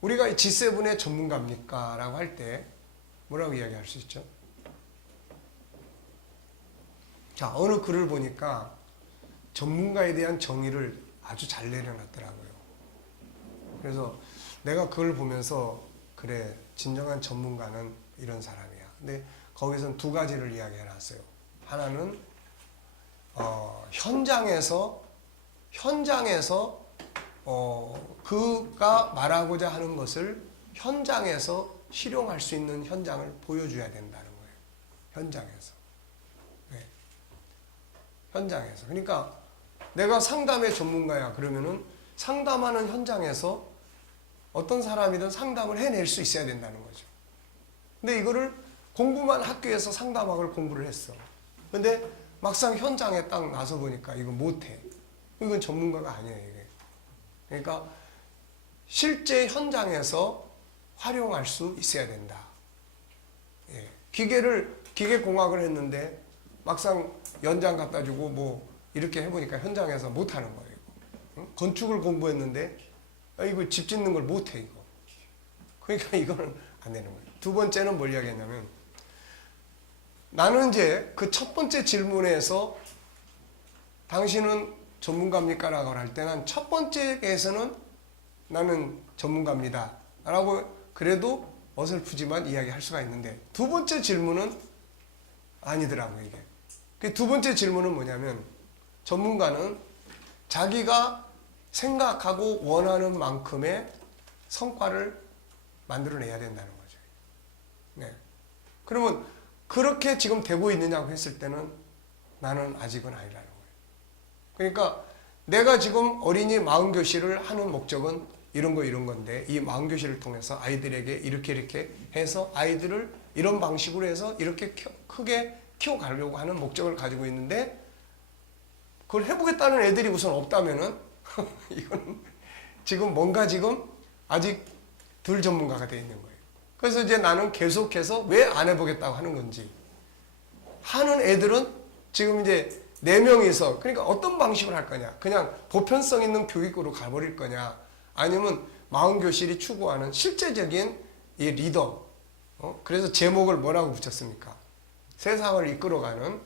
우리가 G7의 전문가입니까? 라고 할 때 뭐라고 이야기할 수 있죠? 자, 어느 글을 보니까 전문가에 대한 정의를 아주 잘 내려놨더라고요. 그래서 내가 그걸 보면서 그래, 진정한 전문가는 이런 사람이야. 근데 거기서는 두 가지를 이야기해 놨어요. 하나는 현장에서 그가 말하고자 하는 것을 현장에서 실용할 수 있는 현장을 보여줘야 된다는 거예요. 현장에서. 네. 현장에서. 그러니까 내가 상담의 전문가야 그러면은 상담하는 현장에서 어떤 사람이든 상담을 해낼 수 있어야 된다는 거죠. 근데 이거를 공부만 학교에서 상담학을 공부를 했어. 근데 막상 현장에 딱 나서 보니까 이거 못해. 이건 전문가가 아니에요, 이게. 그러니까 실제 현장에서 활용할 수 있어야 된다. 예. 기계공학을 했는데 막상 연장 갖다 주고 뭐 이렇게 해보니까 현장에서 못하는 거예요. 응? 건축을 공부했는데 이거 집 짓는 걸 못해, 이거. 그러니까 이거는 안 되는 거예요. 두 번째는 뭘 이야기했냐면 나는 이제 그 첫 번째 질문에서 당신은 전문가입니까? 라고 할 때 난 첫 번째에서는 나는 전문가입니다. 라고 그래도 어설프지만 이야기할 수가 있는데 두 번째 질문은 아니더라고요, 이게. 그 두 번째 질문은 뭐냐면 전문가는 자기가 생각하고 원하는 만큼의 성과를 만들어내야 된다는 거죠. 네. 그러면 그렇게 지금 되고 있느냐고 했을 때는 나는 아직은 아니라는 거예요. 그러니까 내가 지금 어린이 마음교실을 하는 목적은 이런 건데 이 마음교실을 통해서 아이들에게 이렇게 해서 아이들을 이런 방식으로 해서 이렇게 크게 키워가려고 하는 목적을 가지고 있는데 그걸 해보겠다는 애들이 우선 없다면은 이건 지금 아직 덜 전문가가 되어 있는 거예요. 그래서 이제 나는 계속해서 왜 안 해보겠다고 하는 건지 하는 애들은 지금 이제 4명이서 그러니까 어떤 방식으로 할 거냐 그냥 보편성 있는 교육으로 가버릴 거냐 아니면 마음교실이 추구하는 실제적인 이 리더 그래서 제목을 뭐라고 붙였습니까? 세상을 이끌어가는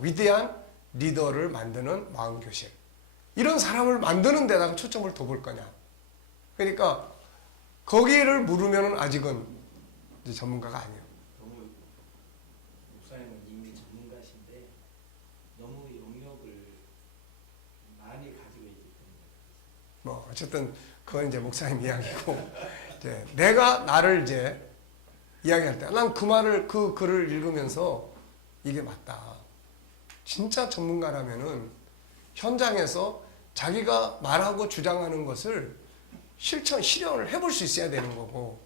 위대한 리더를 만드는 마음교실 이런 사람을 만드는 데다가 초점을 둬볼 거냐 그러니까 거기를 물으면 아직은 이제 전문가가 아니에요. 너무 목사님은 이미 전문가신데 너무 영역을 많이 가지고 있기 때문에 뭐 어쨌든 그건 이제 목사님 이야기고 이제 내가 나를 이제 이야기할 때 난 그 말을 그 글을 읽으면서 이게 맞다. 진짜 전문가라면은 현장에서 자기가 말하고 주장하는 것을 실현을 해볼 수 있어야 되는 거고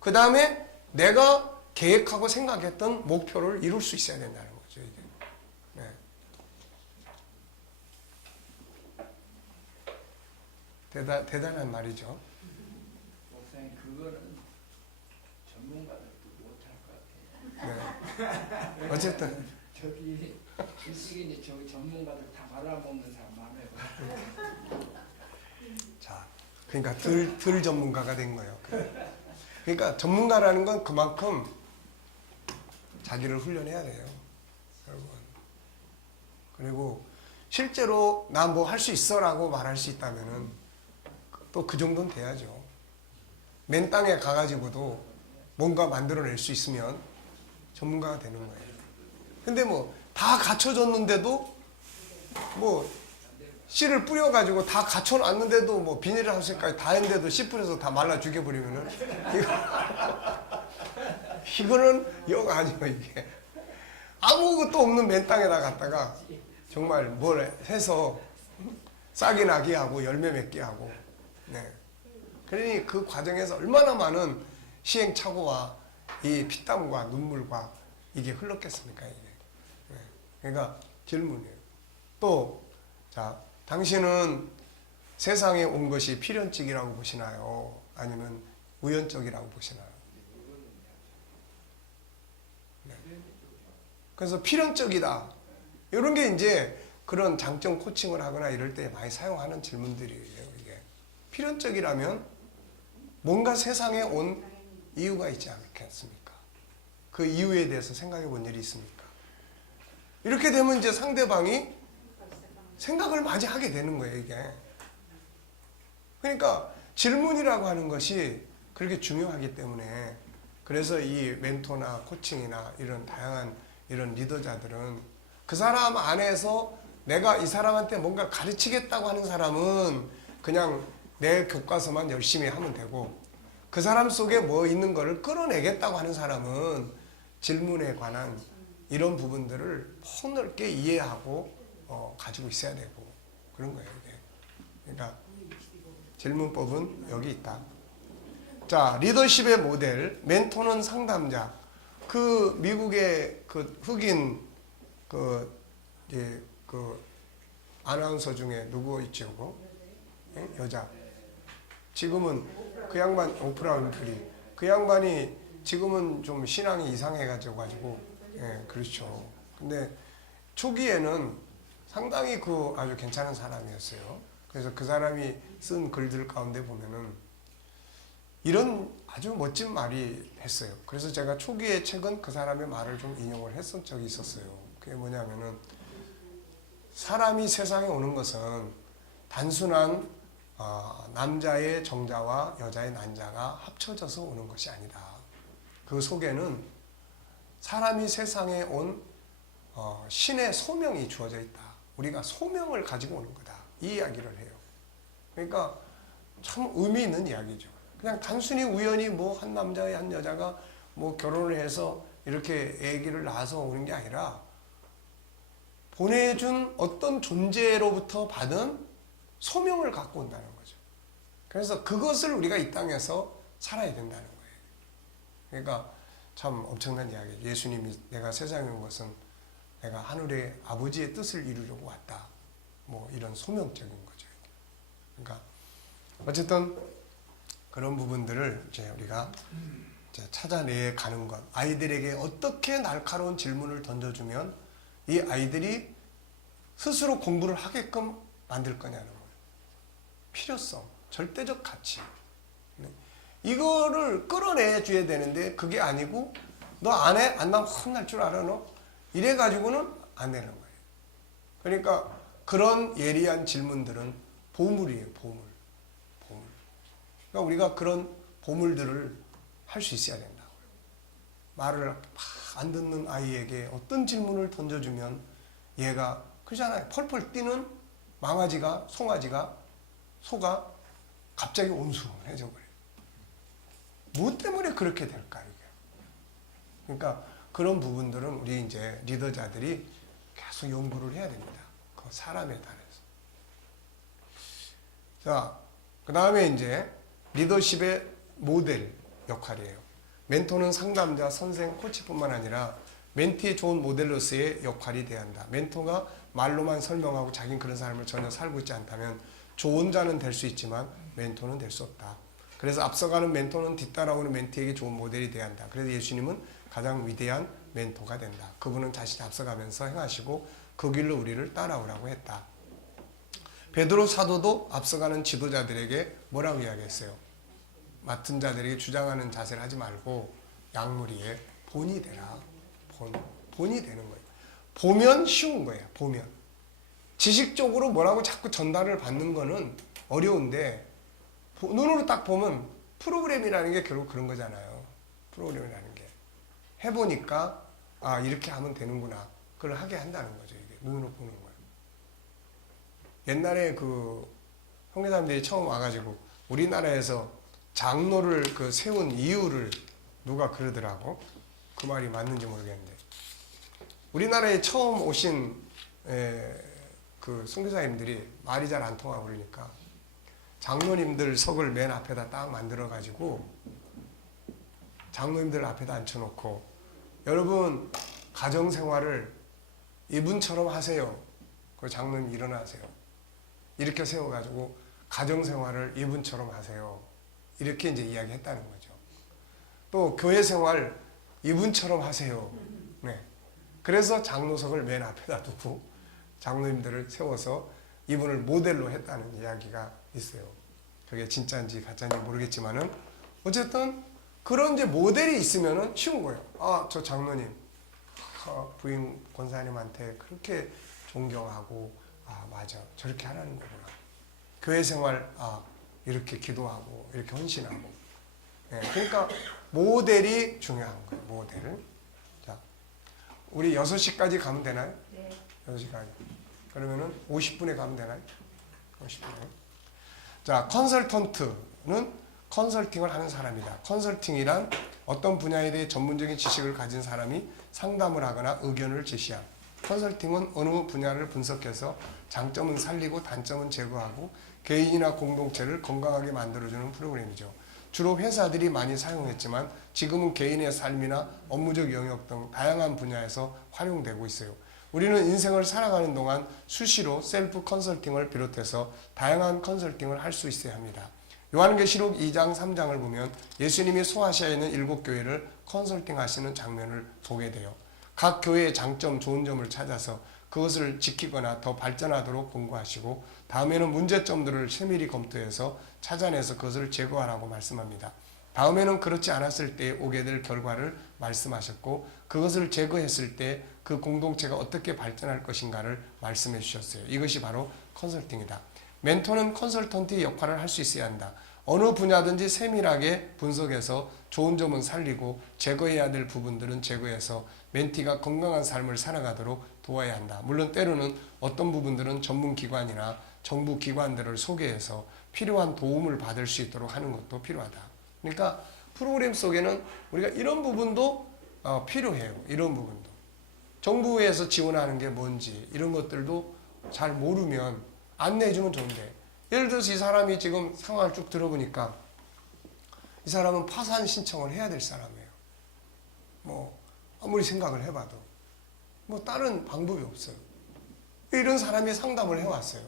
그 다음에 내가 계획하고 생각했던 목표를 이룰 수 있어야 된다는 거죠. 이게. 네. 대단한 말이죠. 목사님 그거는 전문가들도 못할 것 같아요. 네. 어쨌든 저기 일식이니 저기 전문가들 다 말아먹는 사람 많아요. 자, 그러니까 덜 전문가가 된 거예요. 그러니까 전문가라는 건 그만큼 자기를 훈련해야 돼요. 여러분. 그리고 실제로 나 뭐 할 수 있어라고 말할 수 있다면은 또 그 정도는 돼야죠. 맨 땅에 가가지고도 뭔가 만들어낼 수 있으면 전문가가 되는 거예요. 근데 뭐 다 갖춰졌는데도 뭐 씨를 뿌려가지고 다 갖춰놨는데도 뭐 비닐하우스까지 다 했는데도 씨 뿌려서 다 말라 죽여버리면은 이거는 영 아니에요 이게. 아무것도 없는 맨 땅에다 갖다가 정말 뭘 해서 싹이 나게 하고 열매 맺게 하고 네. 그러니 그 과정에서 얼마나 많은 시행착오와 이 피땀과 눈물과 이게 흘렀겠습니까 이게. 네. 그러니까 질문이에요. 또 자. 당신은 세상에 온 것이 필연적이라고 보시나요? 아니면 우연적이라고 보시나요? 네. 그래서 필연적이다. 이런 게 이제 그런 장점 코칭을 하거나 이럴 때 많이 사용하는 질문들이에요. 이게 필연적이라면 뭔가 세상에 온 이유가 있지 않겠습니까? 그 이유에 대해서 생각해 본 일이 있습니까? 이렇게 되면 이제 상대방이 생각을 많이 하게 되는 거예요, 이게. 그러니까 질문이라고 하는 것이 그렇게 중요하기 때문에 그래서 이 멘토나 코칭이나 이런 다양한 이런 리더자들은 그 사람 안에서 내가 이 사람한테 뭔가 가르치겠다고 하는 사람은 그냥 내 교과서만 열심히 하면 되고 그 사람 속에 뭐 있는 거를 끌어내겠다고 하는 사람은 질문에 관한 이런 부분들을 폭넓게 이해하고 가지고 있어야 되고 그런 거예요. 이게. 그러니까 질문법은 여기 있다. 자, 리더십의 모델, 멘토는 상담자. 그 미국의 그 흑인 그 아나운서 중에 누구 있죠? 그? 여자. 지금은 그 양반 오프라 윈프리. 그 양반이 지금은 좀 신앙이 이상해가지고 그렇죠. 근데 초기에는 상당히 그 아주 괜찮은 사람이었어요. 그래서 그 사람이 쓴 글들 가운데 보면은 이런 아주 멋진 말이 했어요. 그래서 제가 초기의 책은 그 사람의 말을 좀 인용을 했던 적이 있었어요. 그게 뭐냐면은 사람이 세상에 오는 것은 단순한 남자의 정자와 여자의 난자가 합쳐져서 오는 것이 아니다. 그 속에는 사람이 세상에 온 신의 소명이 주어져 있다. 우리가 소명을 가지고 오는 거다. 이 이야기를 해요. 그러니까 참 의미 있는 이야기죠. 그냥 단순히 우연히 뭐 한 남자와 한 여자가 뭐 결혼을 해서 이렇게 아기를 낳아서 오는 게 아니라 보내준 어떤 존재로부터 받은 소명을 갖고 온다는 거죠. 그래서 그것을 우리가 이 땅에서 살아야 된다는 거예요. 그러니까 참 엄청난 이야기. 예수님이 내가 세상에 온 것은 내가 하늘의 아버지의 뜻을 이루려고 왔다. 뭐 이런 소명적인 거죠. 그러니까 어쨌든 그런 부분들을 이제 우리가 이제 찾아내 가는 것. 아이들에게 어떻게 날카로운 질문을 던져주면 이 아이들이 스스로 공부를 하게끔 만들 거냐는 거예요. 필요성, 절대적 가치. 이거를 끌어내 줘야 되는데 그게 아니고 너 안 해? 안 나면 혼날 줄 알아 너? 이래 가지고는 안 되는 거예요. 그러니까 그런 예리한 질문들은 보물이에요. 보물. 그러니까 우리가 그런 보물들을 할 수 있어야 된다고요. 말을 막 안 듣는 아이에게 어떤 질문을 던져주면 얘가 그렇잖아요. 펄펄 뛰는 망아지가 소가 갑자기 온순해져 버려요. 뭐 때문에 그렇게 될까 이게. 그러니까 그런 부분들은 우리 이제 리더자들이 계속 연구를 해야 됩니다. 그 사람에 따라서. 자, 그 다음에 이제 리더십의 모델 역할이에요. 멘토는 상담자, 선생, 코치뿐만 아니라 멘티의 좋은 모델로서의 역할이 돼야 한다. 멘토가 말로만 설명하고 자기는 그런 삶을 전혀 살고 있지 않다면 좋은 자는 될 수 있지만 멘토는 될 수 없다. 그래서 앞서가는 멘토는 뒤따라오는 멘티에게 좋은 모델이 돼야 한다. 그래서 예수님은 가장 위대한 멘토가 된다. 그분은 자신이 앞서가면서 행하시고 그 길로 우리를 따라오라고 했다. 베드로 사도도 앞서가는 지도자들에게 뭐라고 이야기했어요? 맡은 자들에게 주장하는 자세를 하지 말고 양무리에 본이 되라. 본이 되는 거예요. 보면 쉬운 거예요. 보면. 지식적으로 뭐라고 자꾸 전달을 받는 거는 어려운데 눈으로 딱 보면 프로그램이라는 게 결국 그런 거잖아요. 프로그램이라는 게. 해보니까 아 이렇게 하면 되는구나. 그걸 하게 한다는 거죠. 이게 눈으로 보는 거예요. 옛날에 그 형제자매들이 처음 와가지고 우리나라에서 장로를 그 세운 이유를 누가 그러더라고. 그 말이 맞는지 모르겠는데 우리나라에 처음 오신 그 선교사님들이 말이 잘 안 통하고 그러니까 장로님들 석을 맨 앞에다 딱 만들어 가지고 장로님들 앞에다 앉혀놓고 여러분 가정생활을 이분처럼 하세요. 그 장로님 일어나세요. 이렇게 세워가지고 가정생활을 이분처럼 하세요. 이렇게 이제 이야기했다는 거죠. 또 교회생활 이분처럼 하세요. 네. 그래서 장로석을 맨 앞에다 두고 장로님들을 세워서 이분을 모델로 했다는 이야기가 있어요. 그게 진짜인지 가짜인지 모르겠지만은 어쨌든 그런 이제 모델이 있으면은 쉬운 거예요. 아, 저 장로님, 부인 권사님한테 그렇게 존경하고, 아, 맞아. 저렇게 하라는 거구나. 교회 생활, 아, 이렇게 기도하고, 이렇게 헌신하고. 네, 그러니까 모델이 중요한 거예요. 모델을. 자, 우리 6시까지 가면 되나요? 네. 6시까지. 그러면은 50분에 가면 되나요? 50분에. 자, 컨설턴트는 컨설팅을 하는 사람이다. 컨설팅이란 어떤 분야에 대해 전문적인 지식을 가진 사람이 상담을 하거나 의견을 제시함. 컨설팅은 어느 분야를 분석해서 장점은 살리고 단점은 제거하고 개인이나 공동체를 건강하게 만들어주는 프로그램이죠. 주로 회사들이 많이 사용했지만 지금은 개인의 삶이나 업무적 영역 등 다양한 분야에서 활용되고 있어요. 우리는 인생을 살아가는 동안 수시로 셀프 컨설팅을 비롯해서 다양한 컨설팅을 할 수 있어야 합니다. 요한계시록 2장 3장을 보면 예수님이 소아시아에 있는 7교회를 컨설팅 하시는 장면을 보게 돼요. 각 교회의 장점, 좋은 점을 찾아서 그것을 지키거나 더 발전하도록 권고하시고 다음에는 문제점들을 세밀히 검토해서 찾아내서 그것을 제거하라고 말씀합니다. 다음에는 그렇지 않았을 때 오게 될 결과를 말씀하셨고 그것을 제거했을 때 그 공동체가 어떻게 발전할 것인가를 말씀해 주셨어요. 이것이 바로 컨설팅이다. 멘토는 컨설턴트의 역할을 할 수 있어야 한다. 어느 분야든지 세밀하게 분석해서 좋은 점은 살리고 제거해야 될 부분들은 제거해서 멘티가 건강한 삶을 살아가도록 도와야 한다. 물론 때로는 어떤 부분들은 전문기관이나 정부 기관들을 소개해서 필요한 도움을 받을 수 있도록 하는 것도 필요하다. 그러니까 프로그램 속에는 우리가 이런 부분도 필요해요. 이런 부분도. 정부에서 지원하는 게 뭔지 이런 것들도 잘 모르면 안내해주면 좋은데 예를 들어서 이 사람이 지금 상황을 쭉 들어보니까 이 사람은 파산 신청을 해야 될 사람이에요. 뭐 아무리 생각을 해봐도 뭐 다른 방법이 없어요. 이런 사람이 상담을 해왔어요.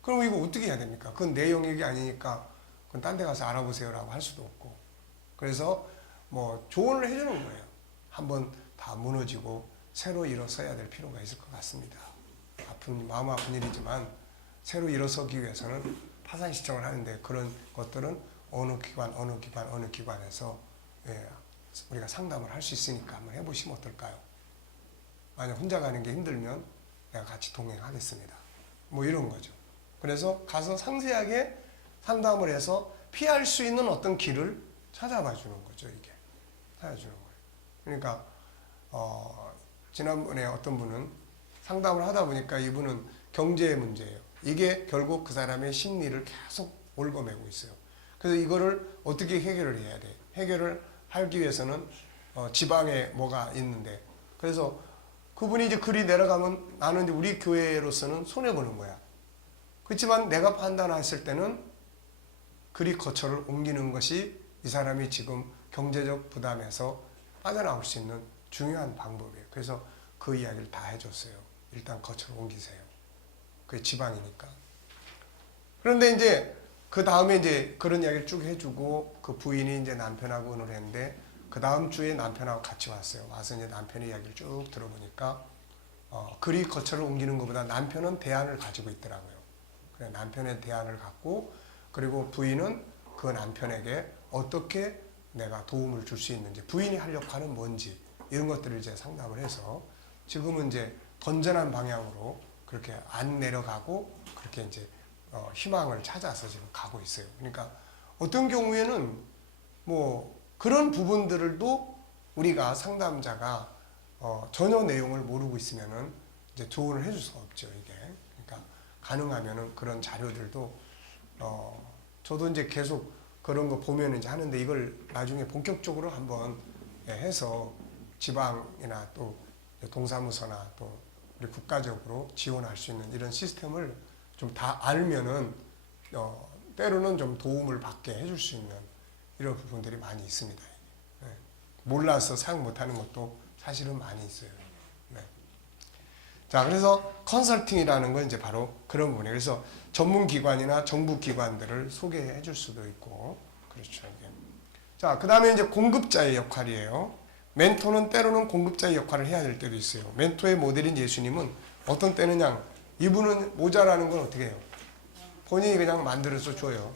그럼 이거 어떻게 해야 됩니까? 그건 내 영역이 아니니까 그건 딴 데 가서 알아보세요라고 할 수도 없고 그래서 뭐 조언을 해주는 거예요. 한번 다 무너지고 새로 일어서야 될 필요가 있을 것 같습니다. 마음 아픈 일이지만 새로 일어서기 위해서는 파산 신청을 하는데 그런 것들은 어느 기관에서 우리가 상담을 할 수 있으니까 한번 해보시면 어떨까요? 만약 혼자 가는 게 힘들면 내가 같이 동행하겠습니다. 뭐 이런 거죠. 그래서 가서 상세하게 상담을 해서 피할 수 있는 어떤 길을 찾아봐 주는 거죠. 이게 찾아주는 거예요. 그러니까 지난번에 어떤 분은 상담을 하다 보니까 이분은 경제 문제예요. 이게 결국 그 사람의 심리를 계속 얽어매고 있어요. 그래서 이거를 어떻게 해결을 해야 돼? 해결을 하기 위해서는 지방에 뭐가 있는데 그래서 그분이 이제 글이 내려가면 나는 이제 우리 교회로서는 손해보는 거야. 그렇지만 내가 판단했을 때는 그리 거처를 옮기는 것이 이 사람이 지금 경제적 부담에서 빠져나올 수 있는 중요한 방법이에요. 그래서 그 이야기를 다 해줬어요. 일단 거처를 옮기세요. 그게 지방이니까. 그런데 이제 그 다음에 이제 그런 이야기를 쭉 해주고 그 부인이 이제 남편하고 의논을 했는데 그 다음 주에 남편하고 같이 왔어요. 와서 이제 남편의 이야기를 쭉 들어보니까 그리 거처를 옮기는 것보다 남편은 대안을 가지고 있더라고요. 그래 남편의 대안을 갖고 그리고 부인은 그 남편에게 어떻게 내가 도움을 줄 수 있는지 부인이 할 역할은 뭔지 이런 것들을 이제 상담을 해서 지금은 이제 건전한 방향으로 그렇게 안 내려가고 그렇게 이제 희망을 찾아서 지금 가고 있어요. 그러니까 어떤 경우에는 뭐 그런 부분들도 우리가 상담자가 전혀 내용을 모르고 있으면은 이제 조언을 해줄 수가 없죠. 이게 그러니까 가능하면은 그런 자료들도 저도 이제 계속 그런 거 보면 이제 하는데 이걸 나중에 본격적으로 한번 해서 지방이나 또 동사무소나 또 우리 국가적으로 지원할 수 있는 이런 시스템을 좀 다 알면은 때로는 좀 도움을 받게 해줄 수 있는 이런 부분들이 많이 있습니다. 몰라서 사용 못하는 것도 사실은 많이 있어요. 네. 자, 그래서 컨설팅이라는 건 이제 바로 그런 부분이에요. 그래서 전문기관이나 정부기관들을 소개해 줄 수도 있고, 그렇죠. 이게. 자, 그 다음에 이제 공급자의 역할이에요. 멘토는 때로는 공급자의 역할을 해야 될 때도 있어요. 멘토의 모델인 예수님은 어떤 때는 그냥 이분은 모자라는 건 어떻게 해요? 본인이 그냥 만들어서 줘요.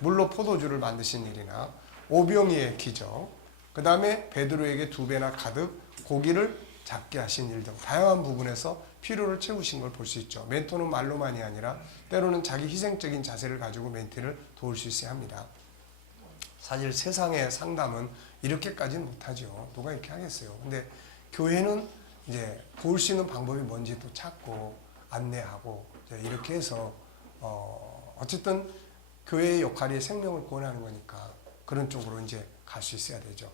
물로 포도주를 만드신 일이나 오병이의 기적, 그 다음에 베드로에게 2배나 가득 고기를 잡게 하신 일 등 다양한 부분에서 필요를 채우신 걸 볼 수 있죠. 멘토는 말로만이 아니라 때로는 자기 희생적인 자세를 가지고 멘티를 도울 수 있어야 합니다. 사실 세상의 상담은 이렇게까지는 못하죠. 누가 이렇게 하겠어요. 근데 교회는 이제 도울 수 있는 방법이 뭔지 또 찾고 안내하고 이렇게 해서 어쨌든 교회의 역할이 생명을 구원하는 거니까 그런 쪽으로 이제 갈 수 있어야 되죠.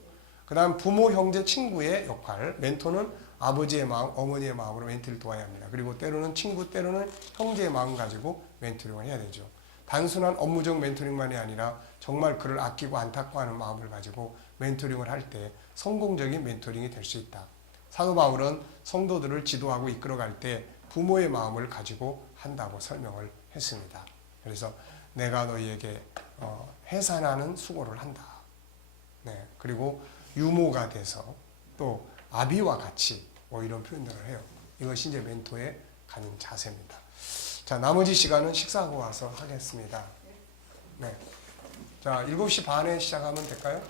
그 다음 부모, 형제, 친구의 역할. 멘토는 아버지의 마음, 어머니의 마음으로 멘토를 도와야 합니다. 그리고 때로는 친구, 때로는 형제의 마음 가지고 멘토링을 해야 되죠. 단순한 업무적 멘토링만이 아니라 정말 그를 아끼고 안타까워하는 마음을 가지고 멘토링을 할 때 성공적인 멘토링이 될 수 있다. 사도 바울은 성도들을 지도하고 이끌어갈 때 부모의 마음을 가지고 한다고 설명을 했습니다. 그래서 내가 너희에게 해산하는 수고를 한다. 네, 그리고 유모가 돼서 또 아비와 같이 이런 표현들을 해요. 이것이 이제 멘토의 가진 자세입니다. 자, 나머지 시간은 식사하고 와서 하겠습니다. 네. 자, 7시 반에 시작하면 될까요?